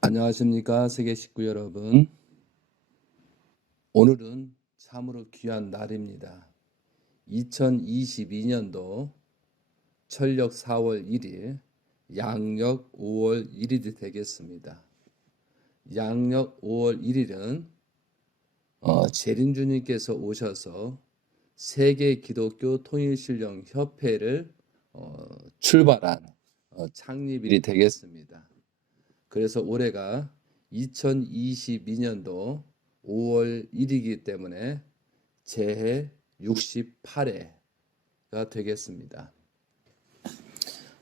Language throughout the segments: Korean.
안녕하십니까 세계 식구 여러분. 오늘은 참으로 귀한 날입니다. 2022년도 철력 4월 1일, 양력 5월 1일이 되겠습니다. 양력 5월 1일은 재림주님께서 오셔서 세계 기독교 통일신령 협회를 출발한 창립일이 되겠습니다. 그래서 올해가 2022년도 5월 1일이기 때문에 재해 68회가 되겠습니다.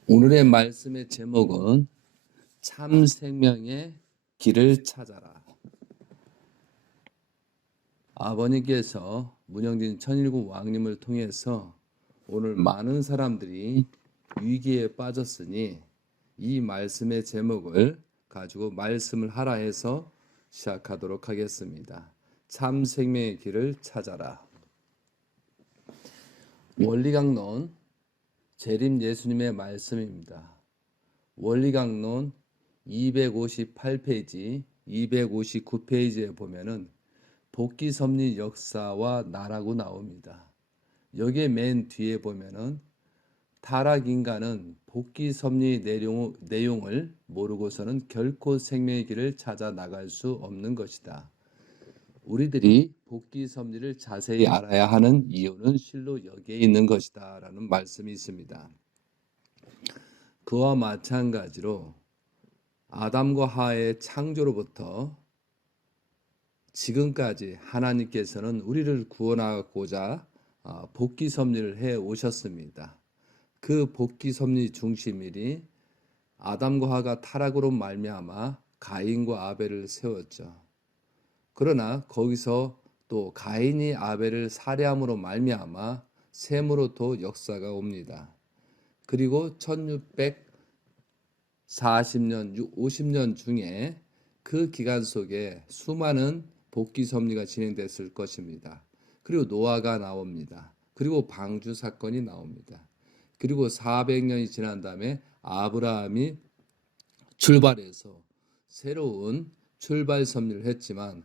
오늘의 말씀의 제목은 참 생명의 길을 찾아라. 아버님께서 문영진 천일국 왕님을 통해서 오늘 많은 사람들이 위기에 빠졌으니 이 말씀의 제목을 가지고 말씀을 하라 해서 시작하도록 하겠습니다. 참 생명의 길을 찾아라. 원리강론 재림 예수님의 말씀입니다. 원리강론 258페이지, 259페이지에 보면은 복귀 섭리 역사와 나라고 나옵니다. 여기에 맨 뒤에 보면은 타락 인간은 복귀 섭리 내용을 모르고서는 결코 생명의 길을 찾아 나갈 수 없는 것이다. 우리들이 복귀 섭리를 자세히 알아야 하는 이유는 실로 여기에 있는 것이다 라는 말씀이 있습니다. 그와 마찬가지로 아담과 하와의 창조로부터 지금까지 하나님께서는 우리를 구원하고자 복귀 섭리를 해 오셨습니다. 그 복귀 섭리 중심일이 아담과 하와가 타락으로 말미암아 가인과 아벨을 세웠죠. 그러나 거기서 또 가인이 아벨을 살해함으로 말미암아 셈으로 또 역사가 옵니다. 그리고 1640년, 50년 중에 그 기간 속에 수많은 복귀 섭리가 진행됐을 것입니다. 그리고 노아가 나옵니다. 그리고 방주 사건이 나옵니다. 그리고 400년이 지난 다음에 아브라함이 출발해서 새로운 출발 섭리를 했지만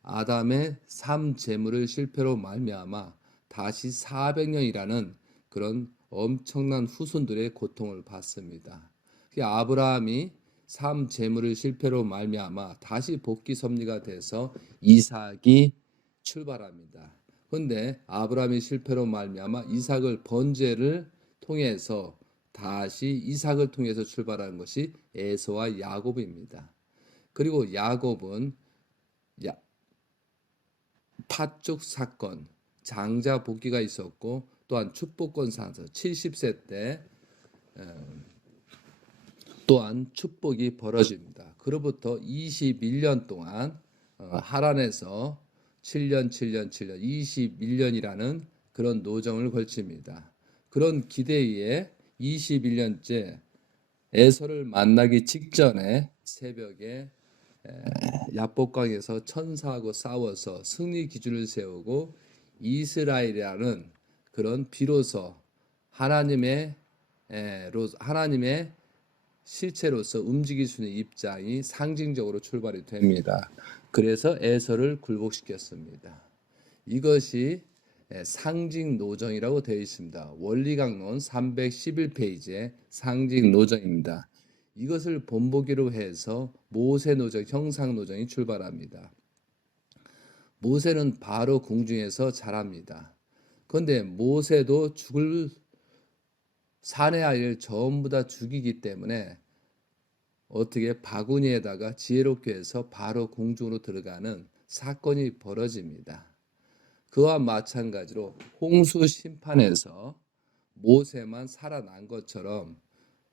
아담의 삶 재물을 실패로 말미암아 다시 400년이라는 그런 엄청난 후손들의 고통을 받습니다. 아브라함이 삶 재물을 실패로 말미암아 다시 복귀 섭리가 돼서 이삭이 출발합니다. 그런데 아브라함이 실패로 말미암아 이삭을 번제를 통해서 다시 이삭을 통해서 출발하는 것이 에서와 야곱입니다. 그리고 야곱은 팥죽 사건, 장자 복귀가 있었고 또한 축복권 상서 70세 때 또한 축복이 벌어집니다. 그로부터 21년 동안 하란에서 7년 21년이라는 그런 노정을 걸칩니다. 그런 기대위에 21년째 에서를 만나기 직전에 새벽에 야복강에서 천사하고 싸워서 승리 기준을 세우고 이스라엘이라는 그런 비로소 하나님의 실체로서 움직일 수 있는 입장이 상징적으로 출발이 됩니다. 그래서 에서를 굴복시켰습니다. 이것이 상징 노정이라고 되어 있습니다. 원리강론 311페이지에 상징 노정입니다. 이것을 본보기로 해서 모세 노정, 형상 노정이 출발합니다. 모세는 바로 궁중에서 자랍니다. 그런데 모세도 죽을 사내 아이를 전부 다 죽이기 때문에 어떻게 바구니에다가 지혜롭게 해서 바로 궁중으로 들어가는 사건이 벌어집니다. 그와 마찬가지로 홍수 심판에서 모세만 살아난 것처럼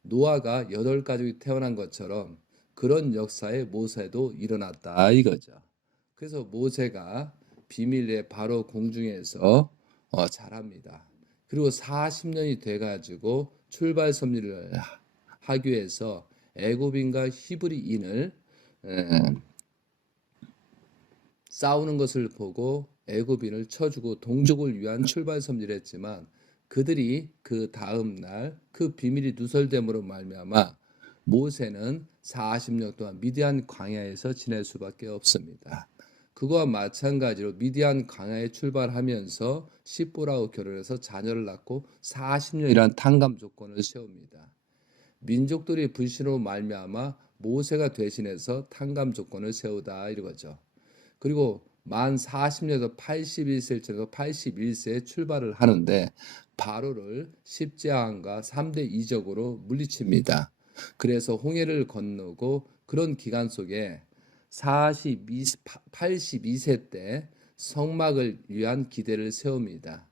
노아가 8가족이 태어난 것처럼 그런 역사에 모세도 일어났다 이거죠. 그래서 모세가 비밀리에 바로 공중에서 자랍니다. 그리고 40년이 돼가지고 출발 섭리를 하기 위해서 애굽인과 히브리인을 싸우는 것을 보고 애굽인을 쳐주고 동족을 위한 출발 섭리를 했지만 그들이 그 다음 날 그 비밀이 누설됨으로 말미암아 모세는 40년 동안 미디안 광야에서 지낼 수밖에 없습니다. 그거와 마찬가지로 미디안 광야에 출발하면서 시보라와 결혼해서 자녀를 낳고 40년이란 탕감 조건을 세웁니다. 민족들이 불신으로 말미암아 모세가 대신해서 탕감 조건을 세우다 이거죠. 그리고 만 40년에서 81세에서 81세에 출발을 하는데 바로를 십제왕과 3대 이적으로 물리칩니다. 그래서 홍해를 건너고 그런 기간 속에 82세 때 성막을 위한 기대를 세웁니다.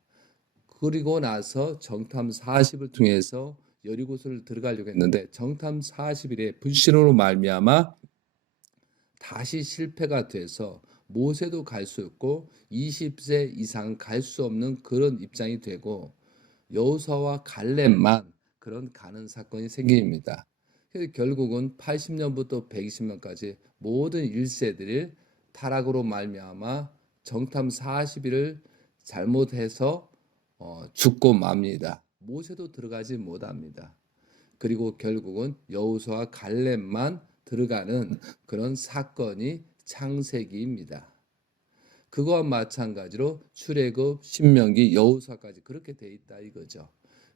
그리고 나서 정탐 40을 통해서 여리고를 들어가려고 했는데 정탐 40일에 불신으로 말미암아 다시 실패가 돼서 모세도 갈 수 없고 20세 이상 갈 수 없는 그런 입장이 되고 여호수아와 갈렙만 그런 가는 사건이 생깁니다. 그래서 결국은 80년부터 120년까지 모든 1세들이 타락으로 말미암아 정탐 40일을 잘못해서 죽고 맙니다. 모세도 들어가지 못합니다. 그리고 결국은 여호수아와 갈렙만 들어가는 그런 사건이 창세기입니다. 그거와 마찬가지로 출애굽, 신명기, 여호수아까지 그렇게 돼 있다 이거죠.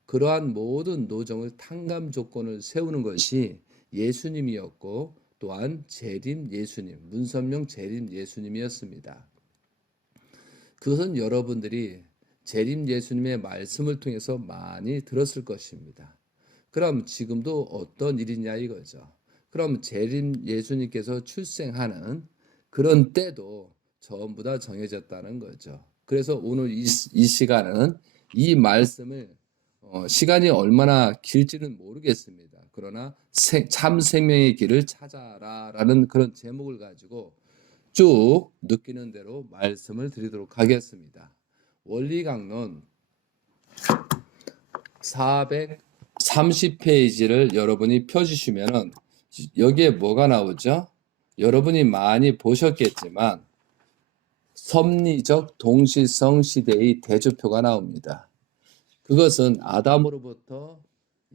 그러한 모든 노정을 탕감 조건을 세우는 것이 예수님이었고 또한 재림 예수님, 문선명 재림 예수님이었습니다. 그것은 여러분들이 재림 예수님의 말씀을 통해서 많이 들었을 것입니다. 그럼 지금도 어떤 일이냐 이거죠. 그럼 재림 예수님께서 출생하는 그런 때도 전부 다 정해졌다는 거죠. 그래서 오늘 이 시간은 이 말씀을 시간이 얼마나 길지는 모르겠습니다. 그러나 참 생명의 길을 찾아라라는 그런 제목을 가지고 쭉 느끼는 대로 말씀을 드리도록 하겠습니다. 원리강론 430페이지를 여러분이 펴주시면은 여기에 뭐가 나오죠? 여러분이 많이 보셨겠지만 섭리적 동시성 시대의 대조표가 나옵니다. 그것은 아담으로부터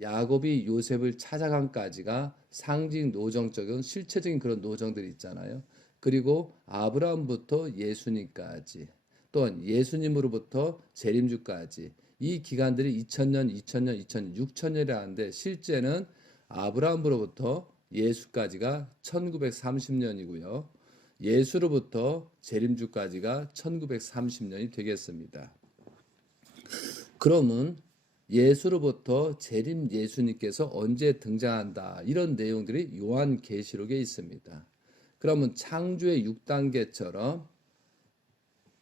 야곱이 요셉을 찾아간까지가 상징 노정적인 실체적인 그런 노정들이 있잖아요. 그리고 아브라함부터 예수님까지 또한 예수님으로부터 재림주까지 이 기간들이 2000년, 2000년, 6천년이라는데 실제는 아브라함으로부터 예수까지가 1930년이고요. 예수로부터 재림주까지가 1930년이 되겠습니다. 그러면 예수로부터 재림 예수님께서 언제 등장한다 이런 내용들이 요한계시록에 있습니다. 그러면 창조의 6단계처럼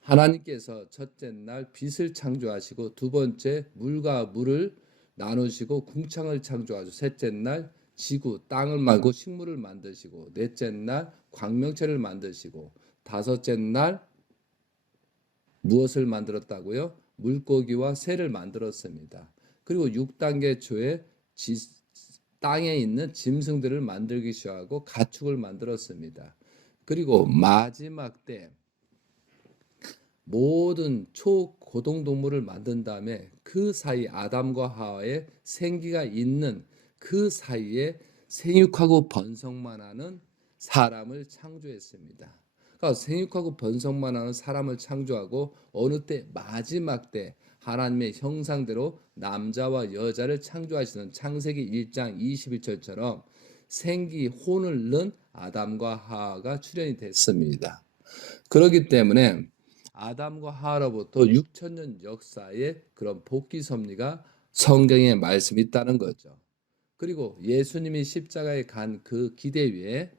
하나님께서 첫째 날 빛을 창조하시고 두 번째 물과 물을 나누시고 궁창을 창조하시고 셋째 날 지구 땅을 만들고 식물을 만드시고 넷째 날 광명체를 만드시고 다섯째 날 무엇을 만들었다고요? 물고기와 새를 만들었습니다. 그리고 6단계 초에 땅에 있는 짐승들을 만들기 시작하고 가축을 만들었습니다. 그리고 마지막 때 모든 초고동동물을 만든 다음에 그 사이 아담과 하와의 생기가 있는 그 사이에 생육하고 번성만 하는 사람을 창조했습니다. 그러니까 생육하고 번성만 하는 사람을 창조하고 어느 때 마지막 때 하나님의 형상대로 남자와 여자를 창조하시는 창세기 1장 21절처럼 생기 혼을 넣은 아담과 하와가 출현이 됐습니다. 그렇기 때문에 아담과 하와로부터 6천년 역사의 그런 복귀 섭리가 성경에 말씀이 있다는 거죠. 그리고 예수님이 십자가에 간 그 기대 위에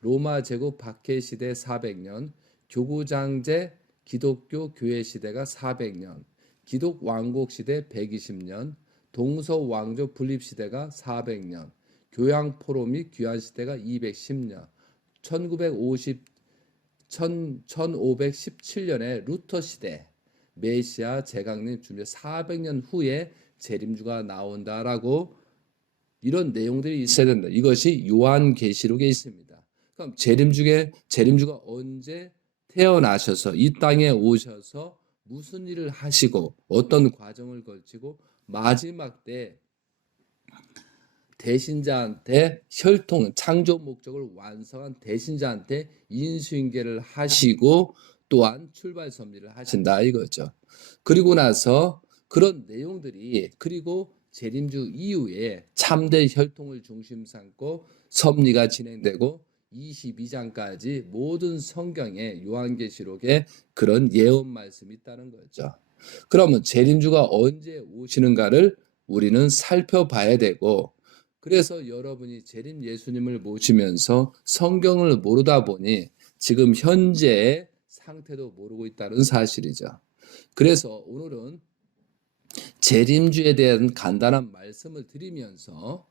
로마 제국 박해 시대 400년, 교구장제 기독교 교회 시대가 400년, 기독 왕국 시대 120년, 동서 왕조 분립 시대가 400년, 교양 포로 및 귀환 시대가 210년, 1517년에 루터 시대 메시아 재강림 준비 400년 후에 재림주가 나온다라고 이런 내용들이 있어야 된다. 이것이 요한계시록에 있습니다. 그럼 재림주가 언제 태어나셔서 이 땅에 오셔서 무슨 일을 하시고 어떤 과정을 걸치고 마지막 때 대신자한테 혈통, 창조 목적을 완성한 대신자한테 인수인계를 하시고 또한 출발 섭리를 하신다 이거죠. 그리고 나서 그런 내용들이 그리고 재림주 이후에 참된 혈통을 중심 삼고 섭리가 진행되고 22장까지 모든 성경에 요한계시록에 그런 예언 말씀이 있다는 거죠. 그러면 재림주가 언제 오시는가를 우리는 살펴봐야 되고, 그래서 여러분이 재림 예수님을 모시면서 성경을 모르다 보니 지금 현재의 상태도 모르고 있다는 사실이죠. 그래서 오늘은 재림주에 대한 간단한 말씀을 드리면서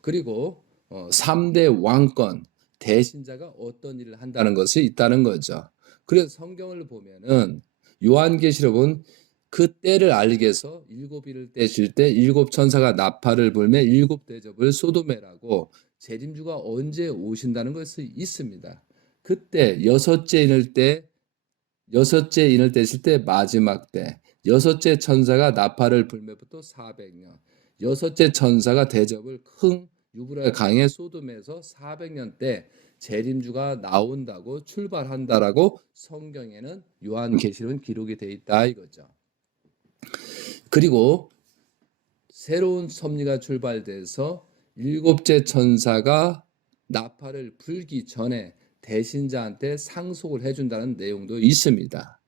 그리고 3대 왕권 대신자가 어떤 일을 한다는 것이 있다는 거죠. 그래서 성경을 보면은 요한계시록은 그 때를 알기 위해서 일곱 일을 떼실 때 일곱 천사가 나팔을 불매 일곱 대접을 소도매라고 재림주가 언제 오신다는 것이 있습니다. 그때 여섯째 인을 떼실 때 마지막 때 여섯째 천사가 나팔을 불매부터 400년 여섯째 천사가 대접을 큰 유브라 강의 소돔에서 400년 때 재림주가 나온다고 출발한다라고 성경에는 요한계시록은 기록이 돼 있다 이거죠. 그리고 새로운 섭리가 출발돼서 일곱째 천사가 나팔을 불기 전에 대신자한테 상속을 해준다는 내용도 있습니다.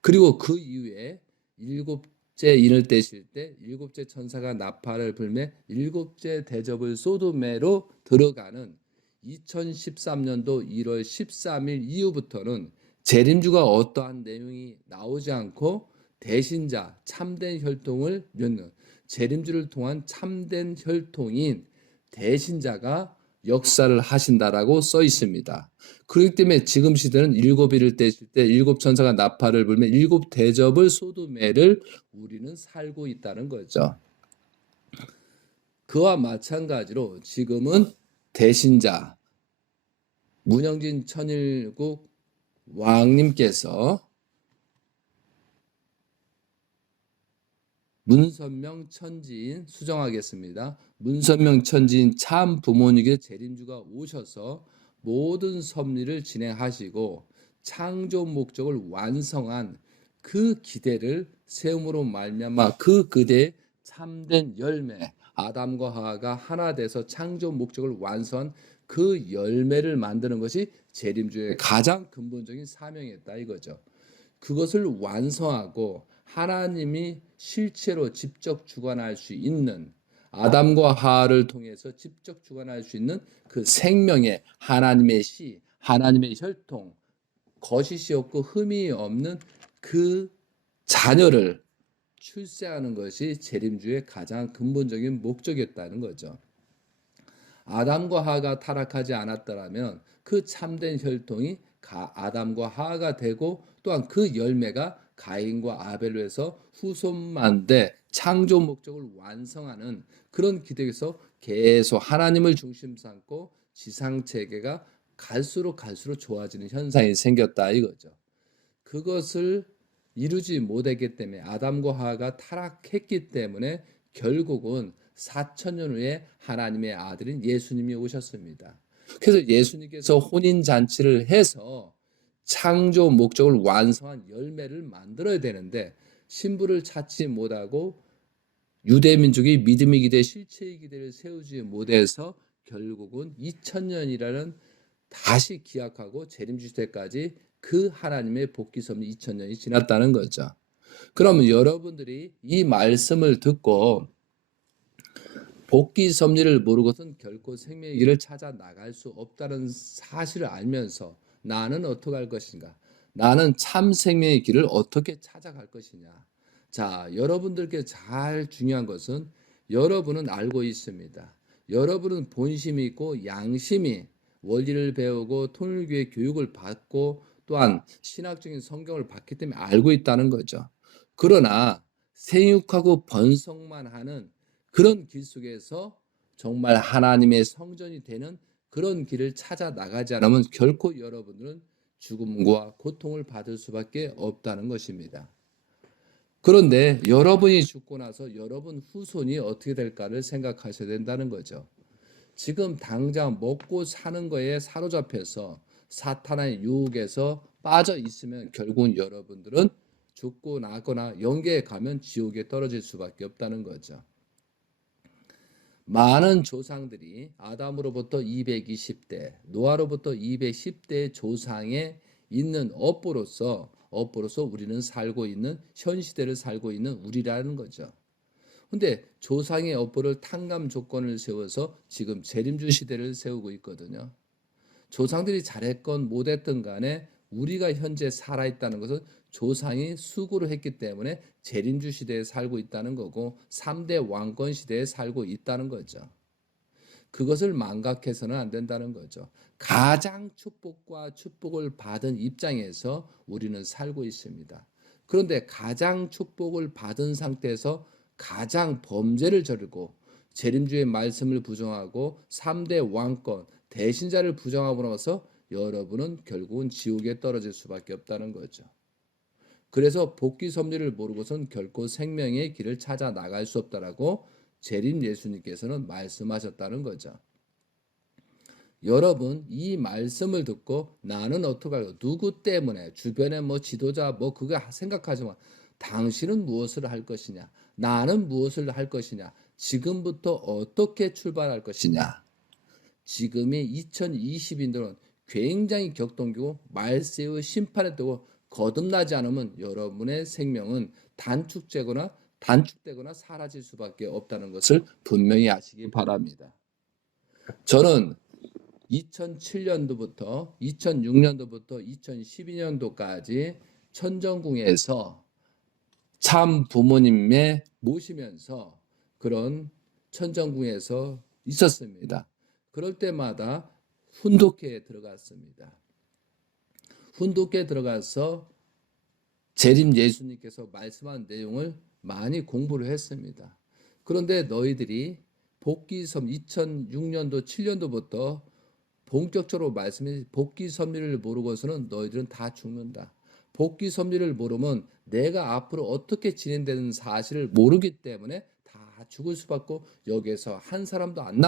그리고 그 이후에 일곱째 인을 떼실 때 일곱째 천사가 나팔을 불매 일곱째 대접을 소도매로 들어가는 2013년도 1월 13일 이후부터는 재림주가 어떠한 내용이 나오지 않고 대신자 참된 혈통을 맺는 재림주를 통한 참된 혈통인 대신자가 역사를 하신다라고 써 있습니다. 그렇기 때문에 지금 시대는 일곱 일을 떼실 때 일곱 천사가 나팔을 불며 일곱 대접을 소도매를 우리는 살고 있다는 거죠. 그와 마찬가지로 지금은 대신자 문영진 천일국 왕님께서 문선명 천지인 수정하겠습니다. 문선명 천지인 참 부모님께 재림주가 오셔서 모든 섭리를 진행하시고 창조 목적을 완성한 그 기대를 세움으로 말미암아 그 그대의 참된 열매 아담과 하와가 하나 돼서 창조 목적을 완성한 그 열매를 만드는 것이 재림주의 가장 근본적인 사명이었다 이거죠. 그것을 완성하고 하나님이 실체로 직접 주관할 수 있는 아담과 하와를 통해서 직접 주관할 수 있는 그 생명의 하나님의 씨, 하나님의 혈통, 거짓이 없고 흠이 없는 그 자녀를 출세하는 것이 재림주의 가장 근본적인 목적이었다는 거죠. 아담과 하와가 타락하지 않았더라면 그 참된 혈통이 아담과 하와가 되고 또한 그 열매가 가인과 아벨로 해서 후손만대 창조 목적을 완성하는 그런 기대에서 계속 하나님을 중심 삼고 지상 체계가 갈수록 좋아지는 현상이 생겼다 이거죠. 그것을 이루지 못했기 때문에 아담과 하와가 타락했기 때문에 결국은 4,000년 후에 하나님의 아들인 예수님이 오셨습니다. 그래서 예수님께서 혼인잔치를 해서 창조 목적을 완성한 열매를 만들어야 되는데 신부를 찾지 못하고 유대민족이 믿음의 기대, 실체의 기대를 세우지 못해서 결국은 2000년이라는 다시 기약하고 재림주 시대까지 그 하나님의 복기 섭리 2000년이 지났다는 거죠. 그러면 여러분들이 이 말씀을 듣고 복기 섭리를 모르고선 결코 생명의 길을 찾아 나갈 수 없다는 사실을 알면서 나는 어떻게 할 것인가? 나는 참 생명의 길을 어떻게 찾아갈 것이냐? 자, 여러분들께 잘 중요한 것은 여러분은 알고 있습니다. 여러분은 본심이 있고 양심이 원리를 배우고 통일교의 교육을 받고 또한 신학적인 성경을 받기 때문에 알고 있다는 거죠. 그러나 생육하고 번성만 하는 그런 길 속에서 정말 하나님의 성전이 되는 그런 길을 찾아 나가지 않으면 결코 여러분들은 죽음과 고통을 받을 수밖에 없다는 것입니다. 그런데 여러분이 죽고 나서 여러분 후손이 어떻게 될까를 생각하셔야 된다는 거죠. 지금 당장 먹고 사는 거에 사로잡혀서 사탄의 유혹에서 빠져 있으면 결국은 여러분들은 죽고 나거나 영계에 가면 지옥에 떨어질 수밖에 없다는 거죠. 많은 조상들이 아담으로부터 220대, 노아로부터 210대의 조상에 있는 업보로서 우리는 살고 있는 현 시대를 살고 있는 우리라는 거죠. 근데 조상의 업보를 탕감 조건을 세워서 지금 재림주 시대를 세우고 있거든요. 조상들이 잘했건 못했든 간에 우리가 현재 살아있다는 것은 조상이 수고를 했기 때문에 재림주 시대에 살고 있다는 거고 3대 왕권 시대에 살고 있다는 거죠. 그것을 망각해서는 안 된다는 거죠. 가장 축복과 축복을 받은 입장에서 우리는 살고 있습니다. 그런데 가장 축복을 받은 상태에서 가장 범죄를 저지르고 재림주의 말씀을 부정하고 3대 왕권 대신자를 부정하고 나서 여러분은 결국은 지옥에 떨어질 수밖에 없다는 거죠. 그래서 복귀 섭리를 모르고선 결코 생명의 길을 찾아 나갈 수 없다라고 재림 예수님께서는 말씀하셨다는 거죠. 여러분 이 말씀을 듣고 나는 어떡할까? 누구 때문에 주변에 뭐 지도자 뭐 그거 생각하지 마. 당신은 무엇을 할 것이냐? 나는 무엇을 할 것이냐? 지금부터 어떻게 출발할 것이냐? 지금이 2020인들은 굉장히 격동기고 말세의 심판에 뜨고 거듭나지 않으면 여러분의 생명은 단축되거나 사라질 수밖에 없다는 것을 분명히 아시기 바랍니다. 저는 2007년도부터 2006년도부터 2012년도까지 천정궁에서 참 부모님에 모시면서 그런 천정궁에서 있었습니다. 그럴 때마다 훈독회에 들어갔습니다. 훈독회에 들어가서 재림 예수님께서 말씀한 내용을 많이 공부를 했습니다. 그런데 너희들이 복귀섭 2006년도 7년도부터 본격적으로 말씀해 복귀 섭리를 모르고서는 너희들은 다 죽는다. 복귀 섭리를 모르면 내가 앞으로 어떻게 진행되는 사실을 모르기 때문에 다 죽을 수밖에 없고 여기에서 한 사람도 안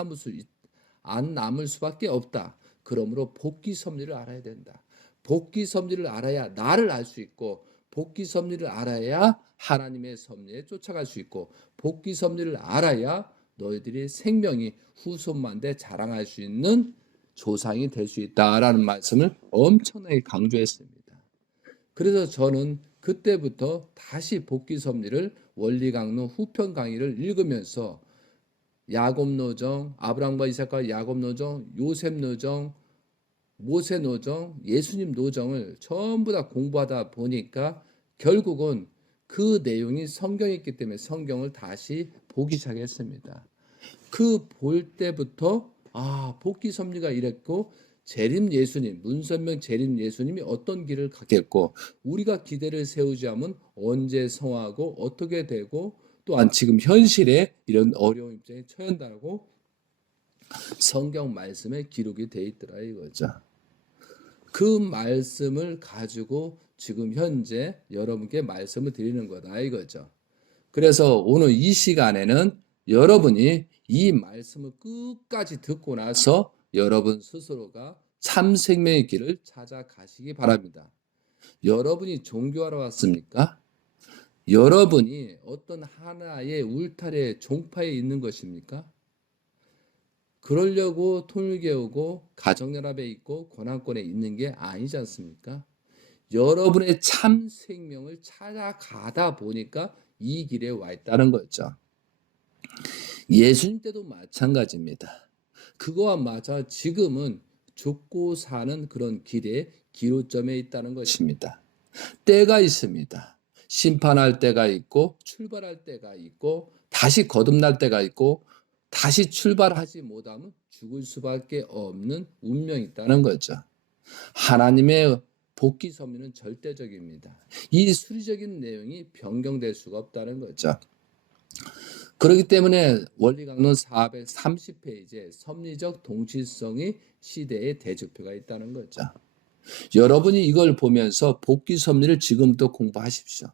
남을 수밖에 없다. 그러므로 복귀 섭리를 알아야 된다. 복귀 섭리를 알아야 나를 알 수 있고 복귀 섭리를 알아야 하나님의 섭리에 쫓아갈 수 있고 복귀 섭리를 알아야 너희들이 생명이 후손만대 자랑할 수 있는 조상이 될 수 있다라는 말씀을 엄청나게 강조했습니다. 그래서 저는 그때부터 다시 복귀 섭리를 원리강론 후편 강의를 읽으면서 야곱 노정, 아브라함과 이삭과 야곱 노정, 요셉 노정, 모세 노정, 예수님 노정을 전부 다 공부하다 보니까 결국은 그 내용이 성경에 있기 때문에 성경을 다시 보기 시작했습니다. 그 볼 때부터 복귀 섭리가 이랬고 재림 예수님, 문선명 재림 예수님이 어떤 길을 가겠고 우리가 기대를 세우지 않으면 언제 성하고 어떻게 되고 또한 지금 현실에 이런 어려운 입장에 처한다고 성경 말씀에 기록이 돼 있더라 이거죠. 그 말씀을 가지고 지금 현재 여러분께 말씀을 드리는 거다 이거죠. 그래서 오늘 이 시간에는 여러분이 이 말씀을 끝까지 듣고 나서 여러분 스스로가 참 생명의 길을 찾아가시기 바랍니다. 여러분이 종교하러 왔습니까? 여러분이 어떤 하나의 울타리의 종파에 있는 것입니까? 그러려고 통일교에 오고 가정연합에 있고 권한권에 있는 게 아니지 않습니까? 여러분의 참 생명을 찾아가다 보니까 이 길에 와 있다는 거죠. 예수님 때도 마찬가지입니다. 그거와 맞아 지금은 죽고 사는 그런 길의 기로점에 있다는 것입니다. 때가 있습니다. 심판할 때가 있고 출발할 때가 있고 다시 거듭날 때가 있고 다시 출발하지 못하면 죽을 수밖에 없는 운명이 있다는 거죠. 하나님의 복귀 섭리는 절대적입니다. 이 수리적인 내용이 변경될 수가 없다는 거죠. 그렇기 때문에 원리강론 430페이지에 섭리적 동질성이 시대의 대조표가 있다는 거죠. 여러분이 이걸 보면서 복귀 섭리를 지금부터 공부하십시오.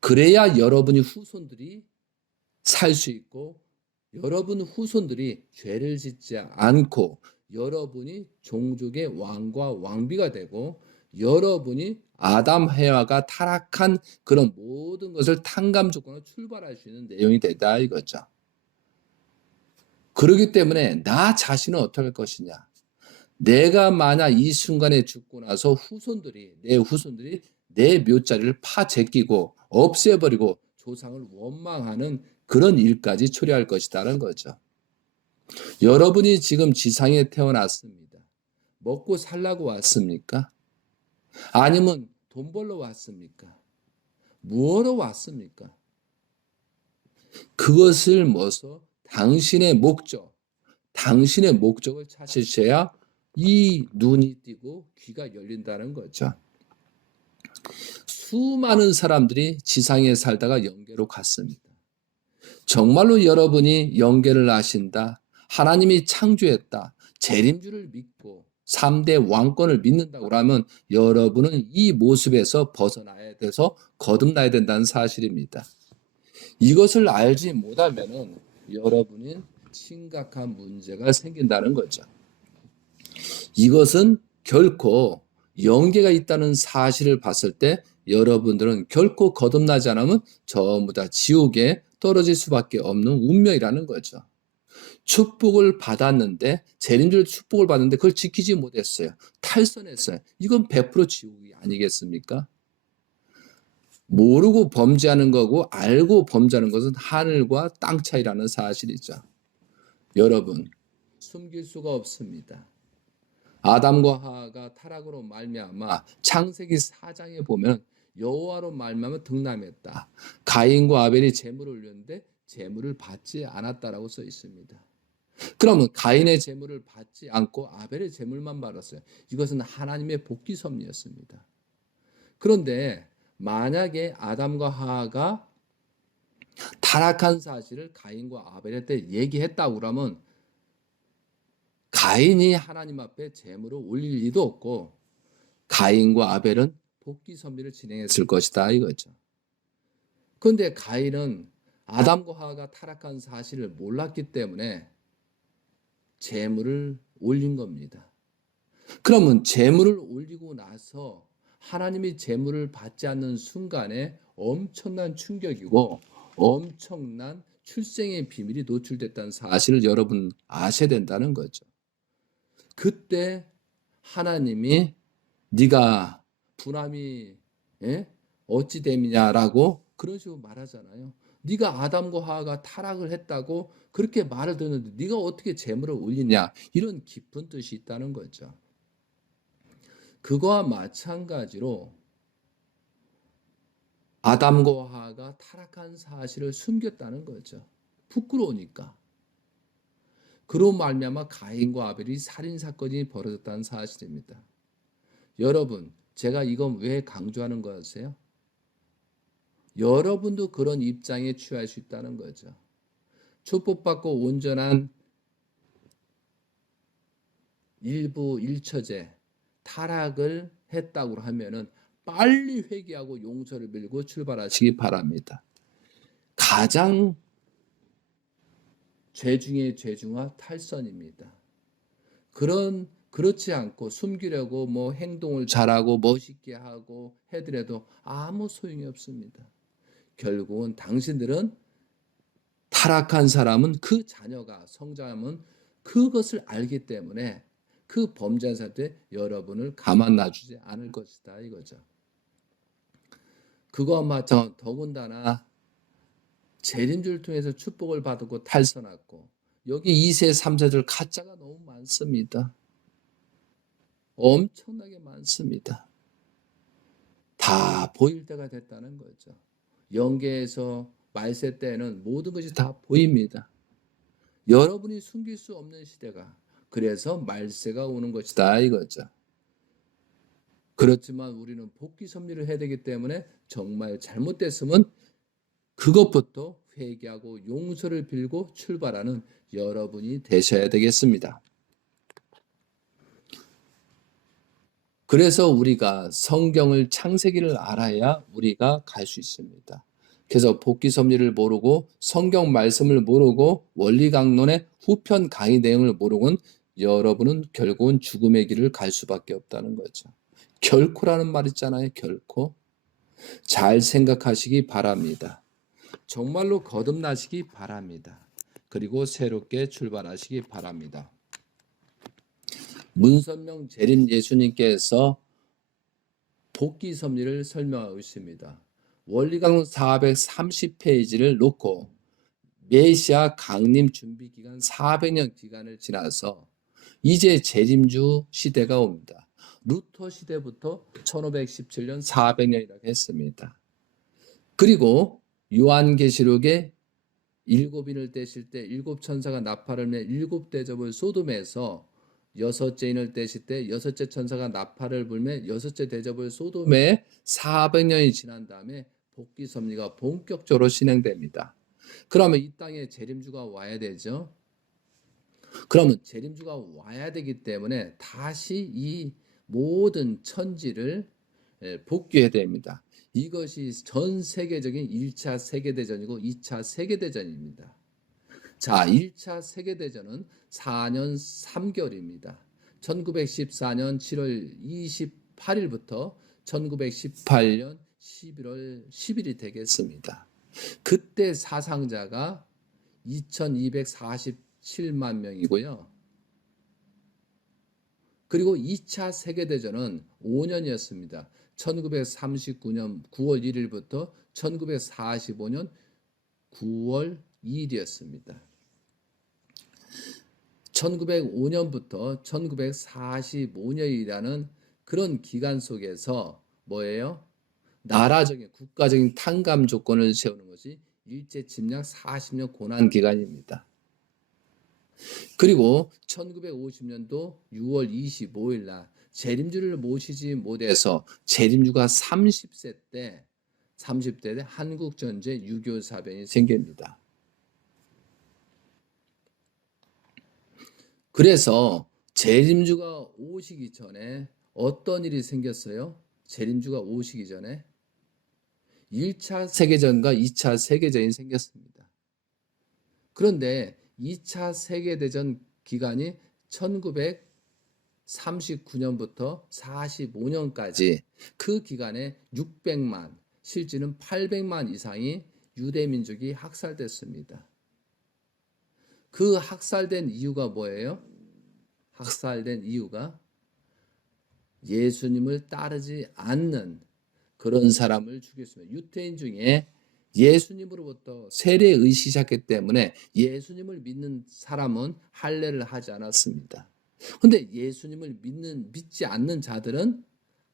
그래야 여러분이 후손들이 살 수 있고 여러분 후손들이 죄를 짓지 않고 여러분이 종족의 왕과 왕비가 되고 여러분이 아담 해와가 타락한 그런 모든 것을 탕감 조건으로 출발할 수 있는 내용이 되다 이거죠. 그렇기 때문에 나 자신은 어떻게 할 것이냐. 내가 만약 이 순간에 죽고 나서 내 후손들이 내 묘자리를 파제끼고 없애버리고 조상을 원망하는 그런 일까지 초래할 것이다라는 거죠. 여러분이 지금 지상에 태어났습니다. 먹고 살라고 왔습니까? 아니면 돈 벌러 왔습니까? 무엇으로 왔습니까? 그것을 뭐서 당신의 목적을 찾으셔야 이 눈이 띄고 귀가 열린다는 거죠. 수많은 사람들이 지상에 살다가 영계로 갔습니다. 정말로 여러분이 영계를 아신다. 하나님이 창조했다. 재림주를 믿고 3대 왕권을 믿는다고 하면 여러분은 이 모습에서 벗어나야 돼서 거듭나야 된다는 사실입니다. 이것을 알지 못하면 여러분은 심각한 문제가 생긴다는 거죠. 이것은 결코 영계가 있다는 사실을 봤을 때 여러분들은 결코 거듭나지 않으면 전부 다 지옥에 떨어질 수밖에 없는 운명이라는 거죠. 축복을 받았는데 재림절 축복을 받는데 그걸 지키지 못했어요. 탈선했어요. 이건 100% 지옥이 아니겠습니까? 모르고 범죄하는 거고 알고 범죄하는 것은 하늘과 땅 차이라는 사실이죠. 여러분, 숨길 수가 없습니다. 아담과 하와가 타락으로 말미암아 창세기 4장에 보면 여호와로 말미암아 등남했다. 가인과 아벨이 제물을 올렸는데 제물을 받지 않았다라고 써 있습니다. 그러면 가인의 제물을 받지 않고 아벨의 제물만 받았어요. 이것은 하나님의 복기 섭리였습니다. 그런데 만약에 아담과 하와가 타락한 사실을 가인과 아벨한테 얘기했다고 그러면 가인이 하나님 앞에 제물을 올릴 리도 없고 가인과 아벨은 복기 섭리를 진행했을 것이다 이거죠. 그런데 가인은 아담과 하와가 타락한 사실을 몰랐기 때문에 제물을 올린 겁니다. 그러면 제물을 올리고 나서 하나님이 제물을 받지 않는 순간에 엄청난 충격이고 엄청난 출생의 비밀이 노출됐다는 사실을 여러분 아셔야 된다는 거죠. 그때 하나님이 네가 분함이 어찌 됨이냐라고 그런 식으로 말하잖아요. 네가 아담과 하와가 타락을 했다고 그렇게 말을 듣는데 네가 어떻게 제물을 올리냐 이런 깊은 뜻이 있다는 거죠. 그거와 마찬가지로 아담과 하와가 타락한 사실을 숨겼다는 거죠. 부끄러우니까. 그로 말미암아 가인과 아벨이 살인 사건이 벌어졌다는 사실입니다. 여러분, 제가 이건 왜 강조하는 거였어요? 여러분도 그런 입장에 취할 수 있다는 거죠. 축복받고 온전한 일부 일처제 타락을 했다고 하면은 빨리 회개하고 용서를 빌고 출발하시기 바랍니다. 가장 죄 중에 죄 중하 탈선입니다. 그렇지 않고 숨기려고 뭐 행동을 잘하고 멋있게 하고 해더라도 아무 소용이 없습니다. 결국은 당신들은 타락한 사람은 그 자녀가 성장하면 그것을 알기 때문에 그 범죄한 사람한테 여러분을 가만 놔주지 않을 것이다 이거죠. 그거와 마찬가지로 더군다나 재림주를 통해서 축복을 받고 탈선했고 여기 2세, 3세들 가짜가 너무 많습니다. 엄청나게 많습니다. 다 보일 때가 됐다는 거죠. 영계에서 말세 때는 모든 것이 다 보입니다. 여러분이 숨길 수 없는 시대가 그래서 말세가 오는 것이다 이거죠. 그렇지만 우리는 복귀 섭리를 해야 되기 때문에 정말 잘못됐으면 그것부터 회개하고 용서를 빌고 출발하는 여러분이 되셔야 되겠습니다. 그래서 우리가 성경을 창세기를 알아야 우리가 갈 수 있습니다. 그래서 복귀 섭리를 모르고 성경 말씀을 모르고 원리강론의 후편 강의 내용을 모르고는 여러분은 결국은 죽음의 길을 갈 수밖에 없다는 거죠. 결코라는 말 있잖아요. 결코. 잘 생각하시기 바랍니다. 정말로 거듭나시기 바랍니다. 그리고 새롭게 출발하시기 바랍니다. 문선명 재림 예수님께서 복귀 섭리를 설명하고 있습니다. 원리강론 430페이지를 놓고 메시아 강림 준비 기간 400년 기간을 지나서 이제 재림주 시대가 옵니다. 루터 시대부터 1517년 400년이라고 했습니다. 그리고 요한계시록에 일곱인을 떼실 때 일곱 천사가 나팔을 내 일곱 대접을 소돔에서 여섯째 인을 떼실 때 여섯째 천사가 나팔을 불며 여섯째 대접을 소돔에 400년이 지난 다음에 복귀 섭리가 본격적으로 진행됩니다. 그러면 이 땅에 재림주가 와야 되죠. 그러면 재림주가 와야 되기 때문에 다시 이 모든 천지를 복귀해야 됩니다. 이것이 전 세계적인 1차 세계대전이고 2차 세계대전입니다. 자, 1차 세계대전은 4년 3개월입니다. 1914년 7월 28일부터 1918년 11월 10일이 되겠습니다. 그때 사상자가 2247만 명이고요. 그리고 2차 세계대전은 5년이었습니다. 1939년 9월 1일부터 1945년 9월 2일이었습니다. 1905년부터 1945년이라는 그런 기간 속에서 뭐예요? 나라적인 국가적인 탕감 조건을 세우는 것이 일제 침략 40년 고난 기간입니다. 그리고 1950년도 6월 25일 날 재림주를 모시지 못해서 재림주가 30세 때 한국전제 6.25 사변이 생깁니다. 그래서 재림주가 오시기 전에 어떤 일이 생겼어요? 재림주가 오시기 전에 1차 세계전과 2차 세계전이 생겼습니다. 그런데 2차 세계대전 기간이 1939년부터 45년까지 그 기간에 600만, 실제는 800만 이상이 유대민족이 학살됐습니다. 그 학살된 이유가 뭐예요? 학살된 이유가 예수님을 따르지 않는 그런 사람을 죽였습니다. 유태인 중에 예수님으로부터 세례의식이 시작했기 때문에 예수님을 믿는 사람은 할례를 하지 않았습니다. 그런데 예수님을 믿지 않는 자들은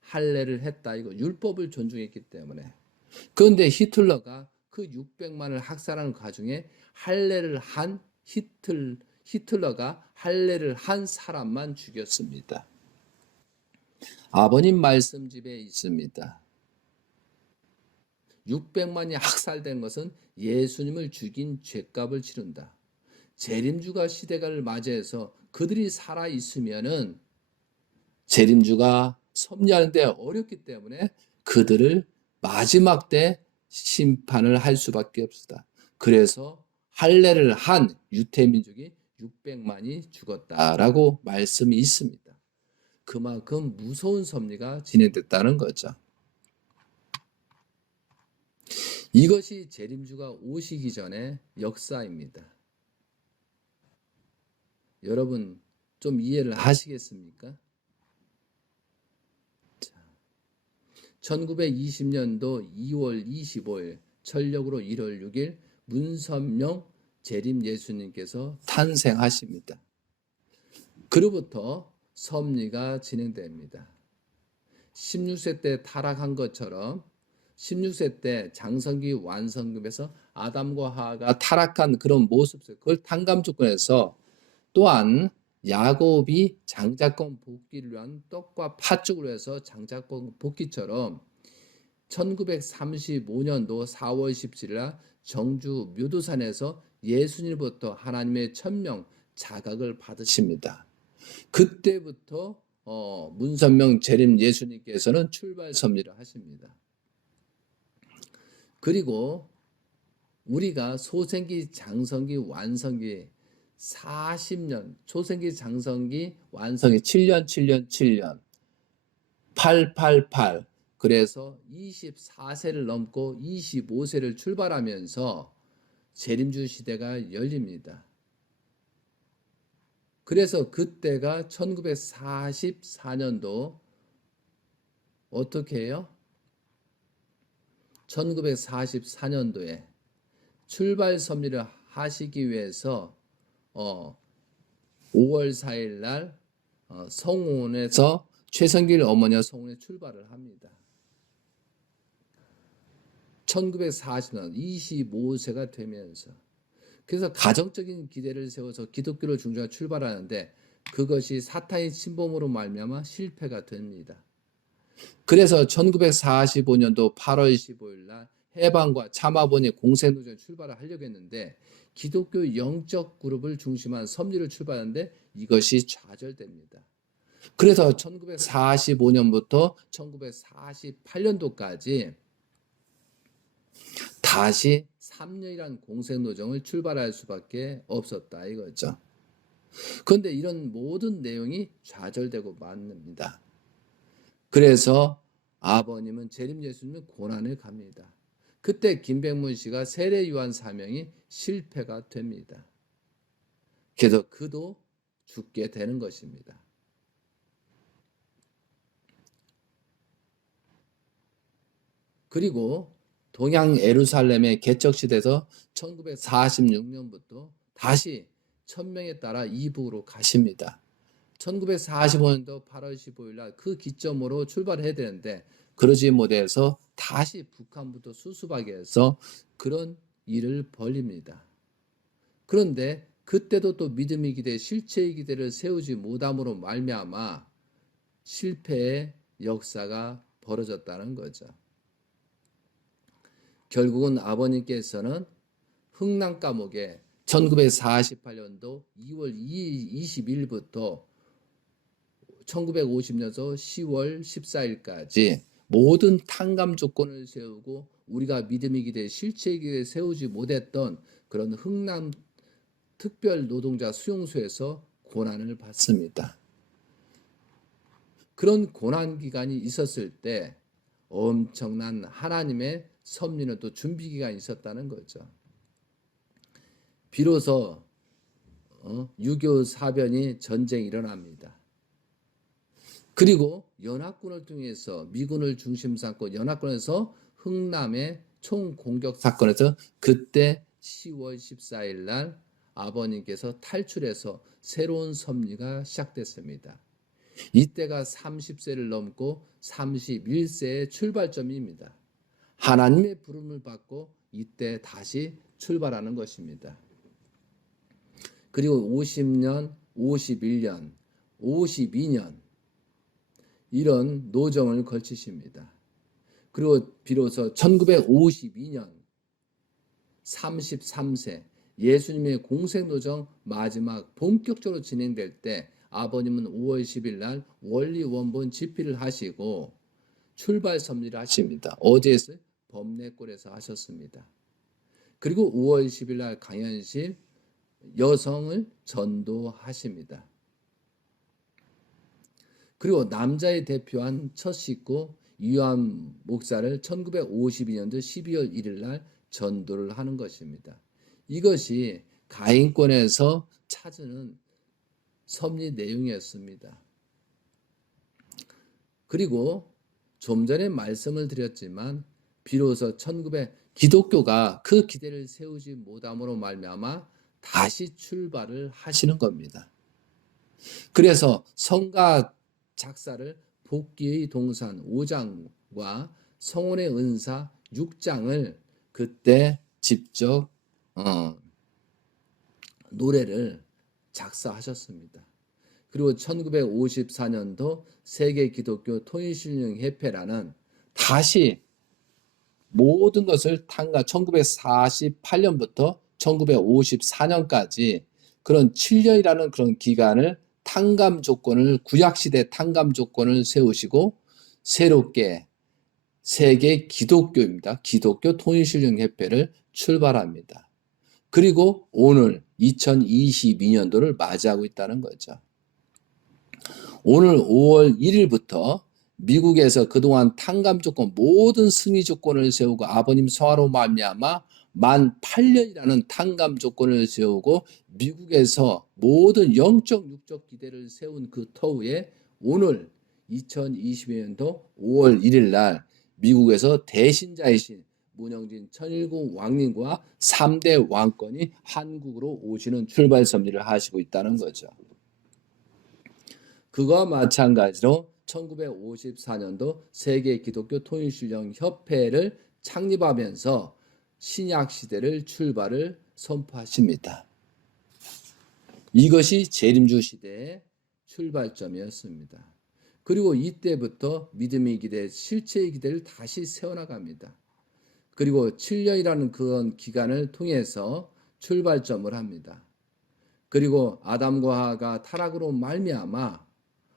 할례를 했다. 이거 율법을 존중했기 때문에. 그런데 히틀러가 그 600만을 학살하는 과정에 할례를 한 히틀러가 할례를 한 사람만 죽였습니다. 아버님 말씀집에 있습니다. 600만이 학살된 것은 예수님을 죽인 죄값을 치른다. 재림주가 시대를 맞이해서 그들이 살아 있으면은 재림주가 섭리하는데 어렵기 때문에 그들을 마지막 때 심판을 할 수밖에 없다. 그래서 할례를 한 유태민족이 600만이 죽었다라고 말씀이 있습니다. 그만큼 무서운 섭리가 진행됐다는 거죠. 이것이 재림주가 오시기 전의 역사입니다. 여러분 좀 이해를 하시겠습니까? 자, 1920년도 2월 25일 철력으로 1월 6일 문선명 재림 예수님께서 탄생하십니다. 그로부터 섭리가 진행됩니다. 16세 때 타락한 것처럼 16세 때 장성기 완성급에서 아담과 하와가 타락한 그런 모습, 그걸 탕감 조건에서 또한 야곱이 장자권 복귀를 위한 떡과 팥죽으로 해서 장자권 복귀처럼 1935년도 4월 17일 정주 묘도산에서 예수님부터 하나님의 천명 자각을 받으십니다. 그때부터 문선명 재림 예수님께서는 출발 섭리를 하십니다. 그리고 우리가 소생기, 장성기, 완성기 40년, 초생기, 장성기, 완성기 7년, 7년, 7년, 888. 그래서 24세를 넘고 25세를 출발하면서 재림주 시대가 열립니다. 그래서 그때가 1944년도 어떻게 해요? 1944년도에 출발 섭리를 하시기 위해서 5월 4일 날 성운에서 최성길 어머니와 성운에 출발을 합니다. 1940년 25세가 되면서 그래서 가정적인 기대를 세워서 기독교를 중심으로 출발하는데 그것이 사탄의 침범으로 말미암아 실패가 됩니다. 그래서 1945년도 8월 15일 날 해방과 참화본의 공생노조에 출발을 하려고 했는데 기독교 영적 그룹을 중심한 섭리를 출발하는데 이것이 좌절됩니다. 그래서 1945년부터 1948년도까지 다시 3년이란 공생노정을 출발할 수밖에 없었다 이거죠. 그런데 이런 모든 내용이 좌절되고 맙니다. 그래서 아버님은 재림 예수님은 고난을 갑니다. 그때 김백문 씨가 세례 요한 사명이 실패가 됩니다. 그래서 그도 죽게 되는 것입니다. 그리고 동양 예루살렘의 개척시대에서 1946년부터 다시 천명에 따라 이북으로 가십니다. 1945년도 8월 15일 날 그 기점으로 출발해야 되는데 그러지 못해서 다시 북한부터 수습하게 해서 그런 일을 벌입니다. 그런데 그때도 또 믿음의 기대, 실체의 기대를 세우지 못함으로 말미암아 실패의 역사가 벌어졌다는 거죠. 결국은 아버님께서는 흥남 감옥에 1948년도 2월 20일부터 1950년도 10월 14일까지 모든 탕감 조건을 세우고 우리가 믿음의 기대, 실체의 기대에 세우지 못했던 그런 흥남 특별 노동자 수용소에서 고난을 받습니다. 그런 고난 기간이 있었을 때 엄청난 하나님의 섭리는 또 준비 기간이 있었다는 거죠. 비로소 6.25 사변이 전쟁이 일어납니다. 그리고 연합군을 통해서 미군을 중심 삼고 연합군에서 흥남의 총공격 사건에서 그때 10월 14일 날 아버님께서 탈출해서 새로운 섭리가 시작됐습니다. 이때가 30세를 넘고 31세의 출발점입니다. 하나님의 부름을 받고 이때 다시 출발하는 것입니다. 그리고 50년, 51년, 52년 이런 노정을 거치십니다. 그리고 비로소 1952년 33세 예수님의 공생노정 마지막 본격적으로 진행될 때 아버님은 5월 10일 날 원리 원본 집필을 하시고 출발 섭리를 하십니다. 어디에서? 범내골에서 하셨습니다. 그리고 5월 10일 날 강연실 여성을 전도하십니다. 그리고 남자의 대표한 첫 식구 이완 목사를 1952년도 12월 1일 날 전도를 하는 것입니다. 이것이 가인권에서 찾은 섭리 내용이었습니다. 그리고 좀 전에 말씀을 드렸지만 비로소 기독교가 그 기대를 세우지 못함으로 말미암아 다시 출발을 하시는 겁니다. 그래서 성가 작사를 복귀의 동산 5장과 성원의 은사 6장을 그때 직접 노래를 작사하셨습니다. 그리고 1954년도 세계 기독교 통일신령협회라는 다시 모든 것을 1948년부터 1954년까지 그런 7년이라는 그런 기간을 탕감 조건을 구약시대 탕감 조건을 세우시고 새롭게 세계 기독교입니다. 기독교 통일신령협회를 출발합니다. 그리고 오늘 2022년도를 맞이하고 있다는 거죠. 오늘 5월 1일부터 미국에서 그동안 탕감 조건 모든 승리 조건을 세우고 아버님 성화로 말미암아 만 8년이라는 탕감 조건을 세우고 미국에서 모든 영적 육적 기대를 세운 그 터후에 오늘 2022년도 5월 1일 날 미국에서 대신자이신 문영진 천일국 왕님과 3대 왕권이 한국으로 오시는 출발 섭리를 하시고 있다는 거죠. 그와 마찬가지로 1954년도 세계 기독교 통일신령 협회를 창립하면서 신약 시대를 출발을 선포하십니다. 이것이 재림주 시대의 출발점이었습니다. 그리고 이때부터 믿음의 기대, 실체의 기대를 다시 세워나갑니다. 그리고 7년이라는 그런 기간을 통해서 출발점을 합니다. 그리고 아담과 하와가 타락으로 말미암아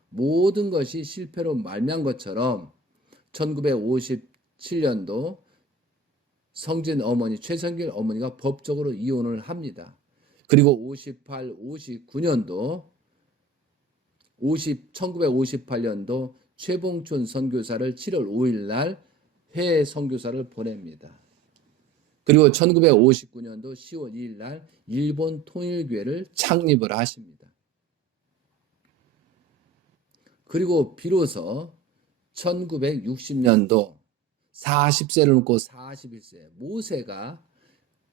모든 것이 실패로 말미암은 것처럼 1957년도 성진 어머니 최성길 어머니가 법적으로 이혼을 합니다. 그리고 59년도 1958년도 최봉춘 선교사를 7월 5일 날 해외 선교사를 보냅니다. 그리고 1959년도 10월 2일 날 일본 통일교회를 창립을 하십니다. 그리고 비로소 1960년도 40세를 넘고 41세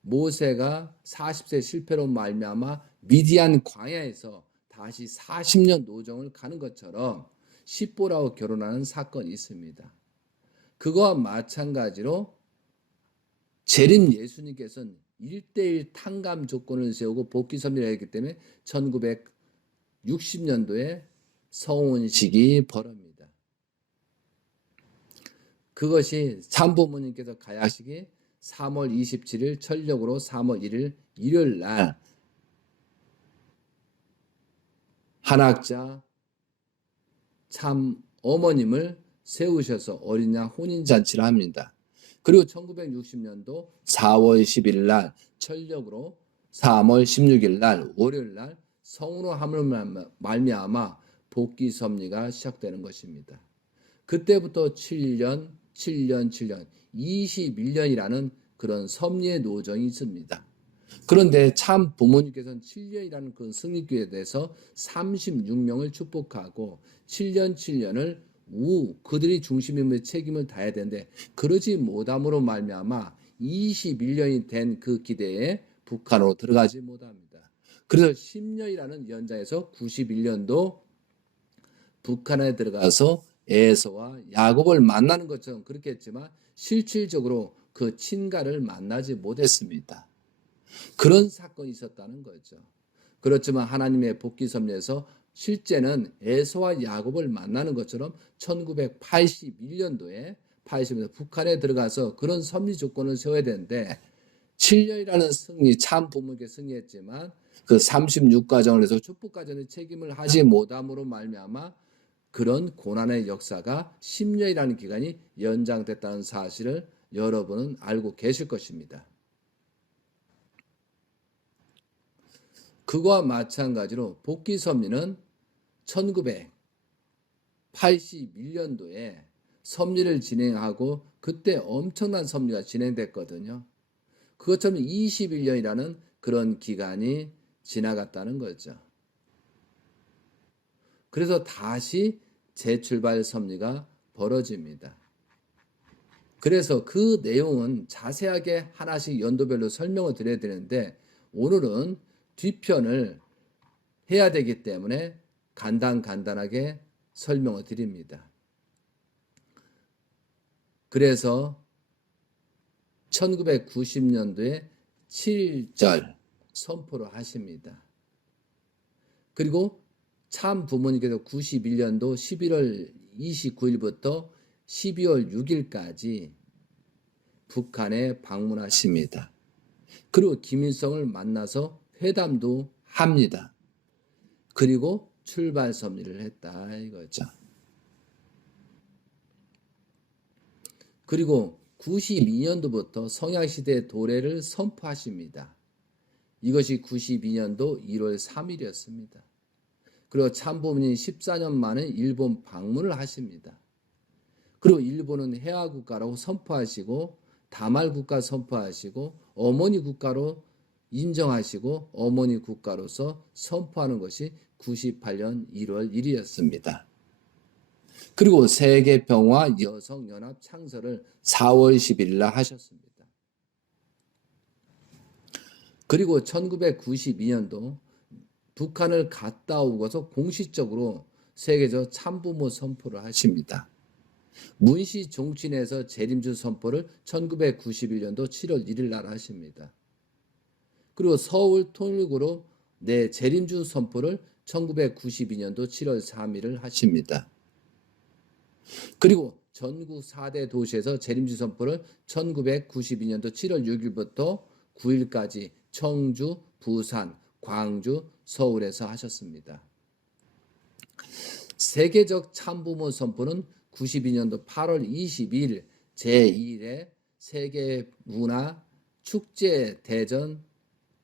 모세가 40세 실패로 말미암아 미디안 광야에서 다시 40년 노정을 가는 것처럼 십보라와 결혼하는 사건이 있습니다. 그거와 마찬가지로 재림 예수님께서는 1:1 탕감 조건을 세우고 복귀 섭리를 했기 때문에 1960년도에 성혼식이 벌어집니다. 그것이 참부모님께서 가야식이 3월 27일 철력으로 3월 1일 일요일 날 한학자 참 어머님을 세우셔서 어린 양 혼인잔치를 합니다. 그리고 1960년도 4월 11일 날 철력으로 3월 16일 날 월요일 날 성으로 함을 말미암아 복귀 섭리가 시작되는 것입니다. 그때부터 7년 21년이라는 그런 섭리의 노정이 있습니다. 그런데 참 부모님께서는 7년이라는 그 승리기에 대해서 36명을 축복하고 7년을 그들이 중심임의 책임을 다해야 되는데 그러지 못함으로 말미암아 21년이 된 그 기대에 북한으로 들어가지 못합니다. 그래서 10년이라는 연장에서 91년도 북한에 들어가서 에서와 야곱을 만나는 것처럼 그렇게 했지만 실질적으로 그 친가를 만나지 못했습니다. 그런 사건이 있었다는 거죠. 그렇지만 하나님의 복귀 섭리에서 실제는 에서와 야곱을 만나는 것처럼 1981년도에 북한에 들어가서 그런 섭리 조건을 세워야 되는데 7년이라는 승리, 참 부모에게 승리했지만 그 36과정을 해서 축복과정의 책임을 하지 못함으로 말미암아 그런 고난의 역사가 10년이라는 기간이 연장됐다는 사실을 여러분은 알고 계실 것입니다. 그와 마찬가지로 복귀 섭리는 1981년도에 섭리를 진행하고 그때 엄청난 섭리가 진행됐거든요. 그것처럼 21년이라는 그런 기간이 지나갔다는 거죠. 그래서 다시 재출발 섭리가 벌어집니다. 그래서 그 내용은 자세하게 하나씩 연도별로 설명을 드려야 되는데 오늘은 뒤편을 해야 되기 때문에 간단하게 설명을 드립니다. 그래서 1990년도에 7절 선포를 하십니다. 그리고 참 부모님께서 91년도 11월 29일부터 12월 6일까지 북한에 방문하십니다. 그리고 김일성을 만나서 회담도 합니다. 그리고 출발 섭리를 했다 이거죠. 그리고 92년도부터 성약시대 도래를 선포하십니다. 이것이 92년도 1월 3일이었습니다. 그리고 참부모님 14년 만에 일본 방문을 하십니다. 그리고 일본은 해화 국가라고 선포하시고 다말 국가 선포하시고 어머니 국가로 인정하시고 어머니 국가로서 선포하는 것이 98년 1월 1일이었습니다. 그리고 세계평화 여성연합 창설을 4월 10일 날 하셨습니다. 그리고 1992년도 북한을 갔다 오고서 공식적으로 세계적 참부모 선포를 하십니다. 문시 종친에서 재림주 선포를 1991년도 7월 1일 날 하십니다. 그리고 서울 통일구로 재림주 선포를 1992년도 7월 3일을 하십니다. 그리고 전국 4대 도시에서 재림주 선포를 1992년도 7월 6일부터 9일까지 청주, 부산, 광주, 서울에서 하셨습니다. 세계적 참부모 선포는 92년도 8월 22일 제2회 세계문화 축제 대전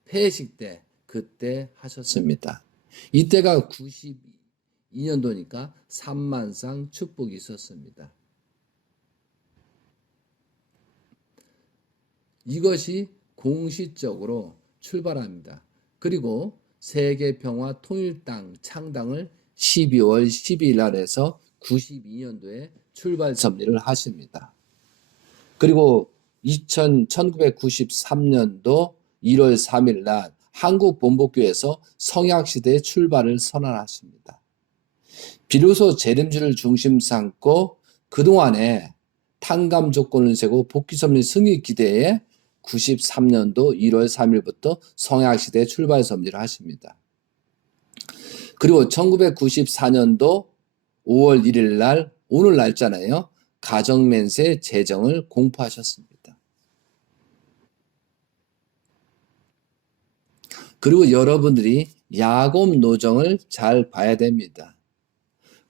폐식 때 그때 하셨습니다. 이때가 92년도니까 3만 쌍 축복이 있었습니다. 이것이 공식적으로 출발합니다. 그리고 세계평화 통일당 창당을 12월 12일 날 해서 92년도에 출발 섭리를 하십니다. 그리고 1993년도 1월 3일 날 한국본복교에서 성약시대의 출발을 선언하십니다. 비로소 재림주를 중심 삼고 그동안에 탕감 조건을 세고 복귀섭리 승리 기대에 93년도 1월 3일부터 성약시대 출발 섭리를 하십니다. 그리고 1994년도 5월 1일 날 오늘 날짜네요. 가정면세 제정을 공포하셨습니다. 그리고 여러분들이 야곱 노정을 잘 봐야 됩니다.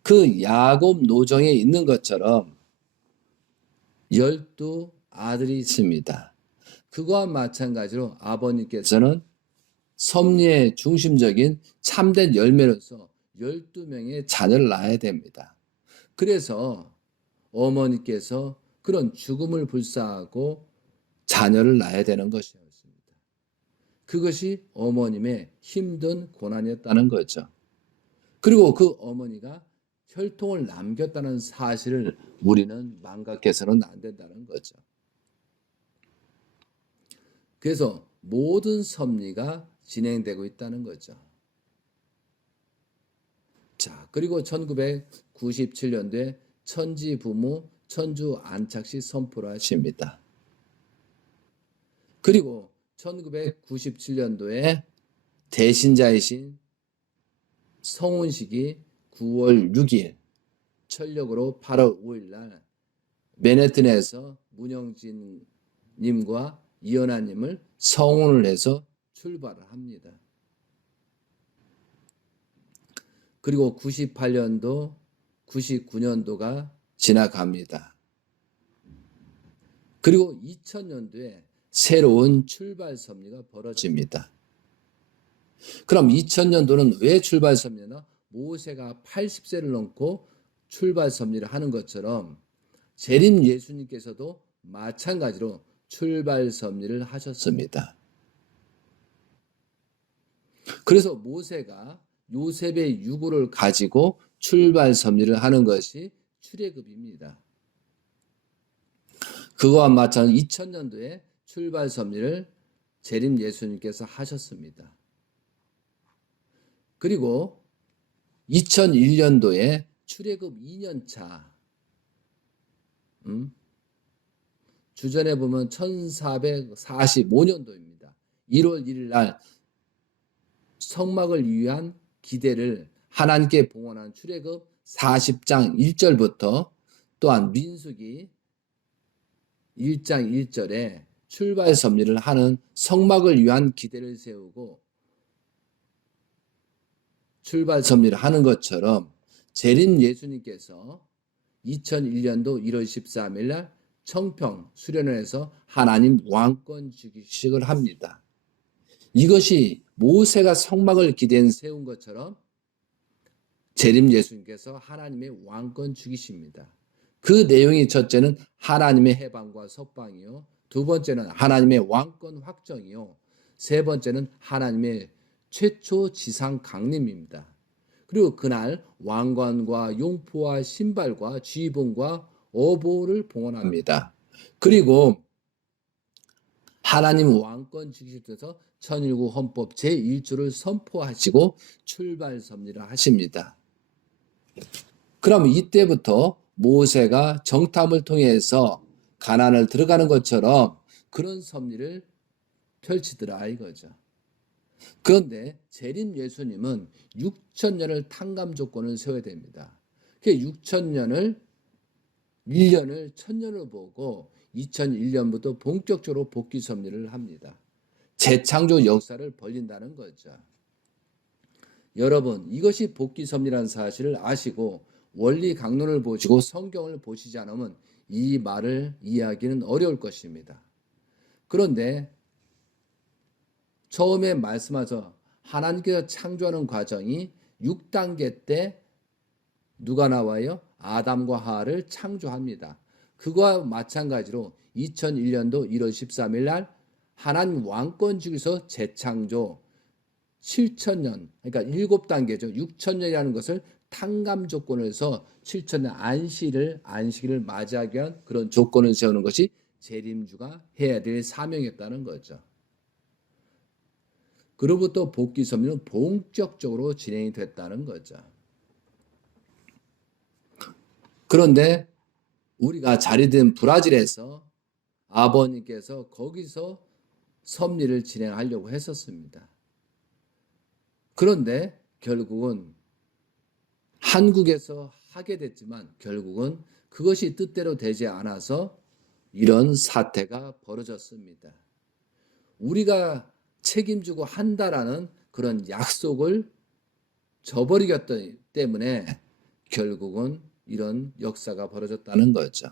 그 야곱 노정에 있는 것처럼 12 아들이 있습니다. 그거와 마찬가지로 아버님께서는 섭리의 중심적인 참된 열매로서 12명의 자녀를 낳아야 됩니다. 그래서 어머니께서 그런 죽음을 불사하고 자녀를 낳아야 되는 것이었습니다. 그것이 어머님의 힘든 고난이었다는 거죠. 그리고 그 어머니가 혈통을 남겼다는 사실을 우리는 망각해서는 안 된다는 거죠. 그래서 모든 섭리가 진행되고 있다는 거죠. 자, 그리고 1997년도에 천지 부모 천주 안착식 선포를 하십니다. 그리고 1997년도에 대신자이신 성혼식이 9월 6일, 철력으로 8월 5일 날 맨해튼에서 문영진 님과 이연아 님을 성혼을 해서 출발을 합니다. 그리고 98년도, 99년도가 지나갑니다. 그리고 2000년도에 새로운 출발 섭리가 벌어집니다. 그럼 2000년도는 왜 출발 섭리나? 모세가 80세를 넘고 출발 섭리를 하는 것처럼 재림 예수님께서도 마찬가지로 출발 섭리를 하셨습니다. 그래서 모세가 요셉의 유고를 가지고 출발 섭리를 하는 것이 출애굽입니다. 그거와 마찬가지로 2000년도에 출발 섭리를 재림 예수님께서 하셨습니다. 그리고 2001년도에 출애굽 2년차 주전에 보면 1445년도입니다. 1월 1일 날 성막을 위한 기대를 하나님께 봉헌한 출애굽 40장 1절부터 또한 민수기 1장 1절에 출발 섭리를 하는 성막을 위한 기대를 세우고 출발 섭리를 하는 것처럼 재림 예수님께서 2001년도 1월 13일 날 청평 수련회에서 하나님 왕권 주기식을 합니다. 이것이 모세가 성막을 기대에 세운 것처럼 재림 예수님께서 하나님의 왕권 주기십니다. 그 내용이 첫째는 하나님의 해방과 석방이요, 두 번째는 하나님의 왕권 확정이요, 세 번째는 하나님의 최초 지상 강림입니다. 그리고 그날 왕관과 용포와 신발과 쥐봉과 어보를 봉헌합니다. 그리고 하나님 왕권 주기식에서 천일국 헌법 제1조를 선포하시고 출발 섭리를 하십니다. 그럼 이때부터 모세가 정탐을 통해서 가나안을 들어가는 것처럼 그런 섭리를 펼치더라 이거죠. 그런데 재림 예수님은 6천년을 탕감 조건을 세워야 됩니다. 그 6천년을 1년을 1000년을 보고 2001년부터 본격적으로 복귀 섭리를 합니다. 재창조 역사를 벌린다는 거죠. 여러분, 이것이 복귀 섭리라는 사실을 아시고 원리 강론을 보시고 성경을 보시지 않으면 이 말을 이해하기는 어려울 것입니다. 그런데 처음에 말씀하셔서 하나님께서 창조하는 과정이 6단계 때 누가 나와요? 아담과 하와를 창조합니다. 그거와 마찬가지로 2001년도 1월 13일 날 하나님 왕권 주기서 재창조 7천년, 그러니까 7단계죠. 6천년이라는 것을 탕감 조건을 해서 7천년 안식일을 맞이하기 위한 그런 조건을 세우는 것이 재림주가 해야 될 사명이었다는 거죠. 그로부터 복귀 섭리는 본격적으로 진행이 됐다는 거죠. 그런데 우리가 자리된 브라질에서 아버님께서 거기서 섭리를 진행하려고 했었습니다. 그런데 결국은 한국에서 하게 됐지만 결국은 그것이 뜻대로 되지 않아서 이런 사태가 벌어졌습니다. 우리가 책임지고 한다라는 그런 약속을 저버리기 때문에 결국은 이런 역사가 벌어졌다는 거죠.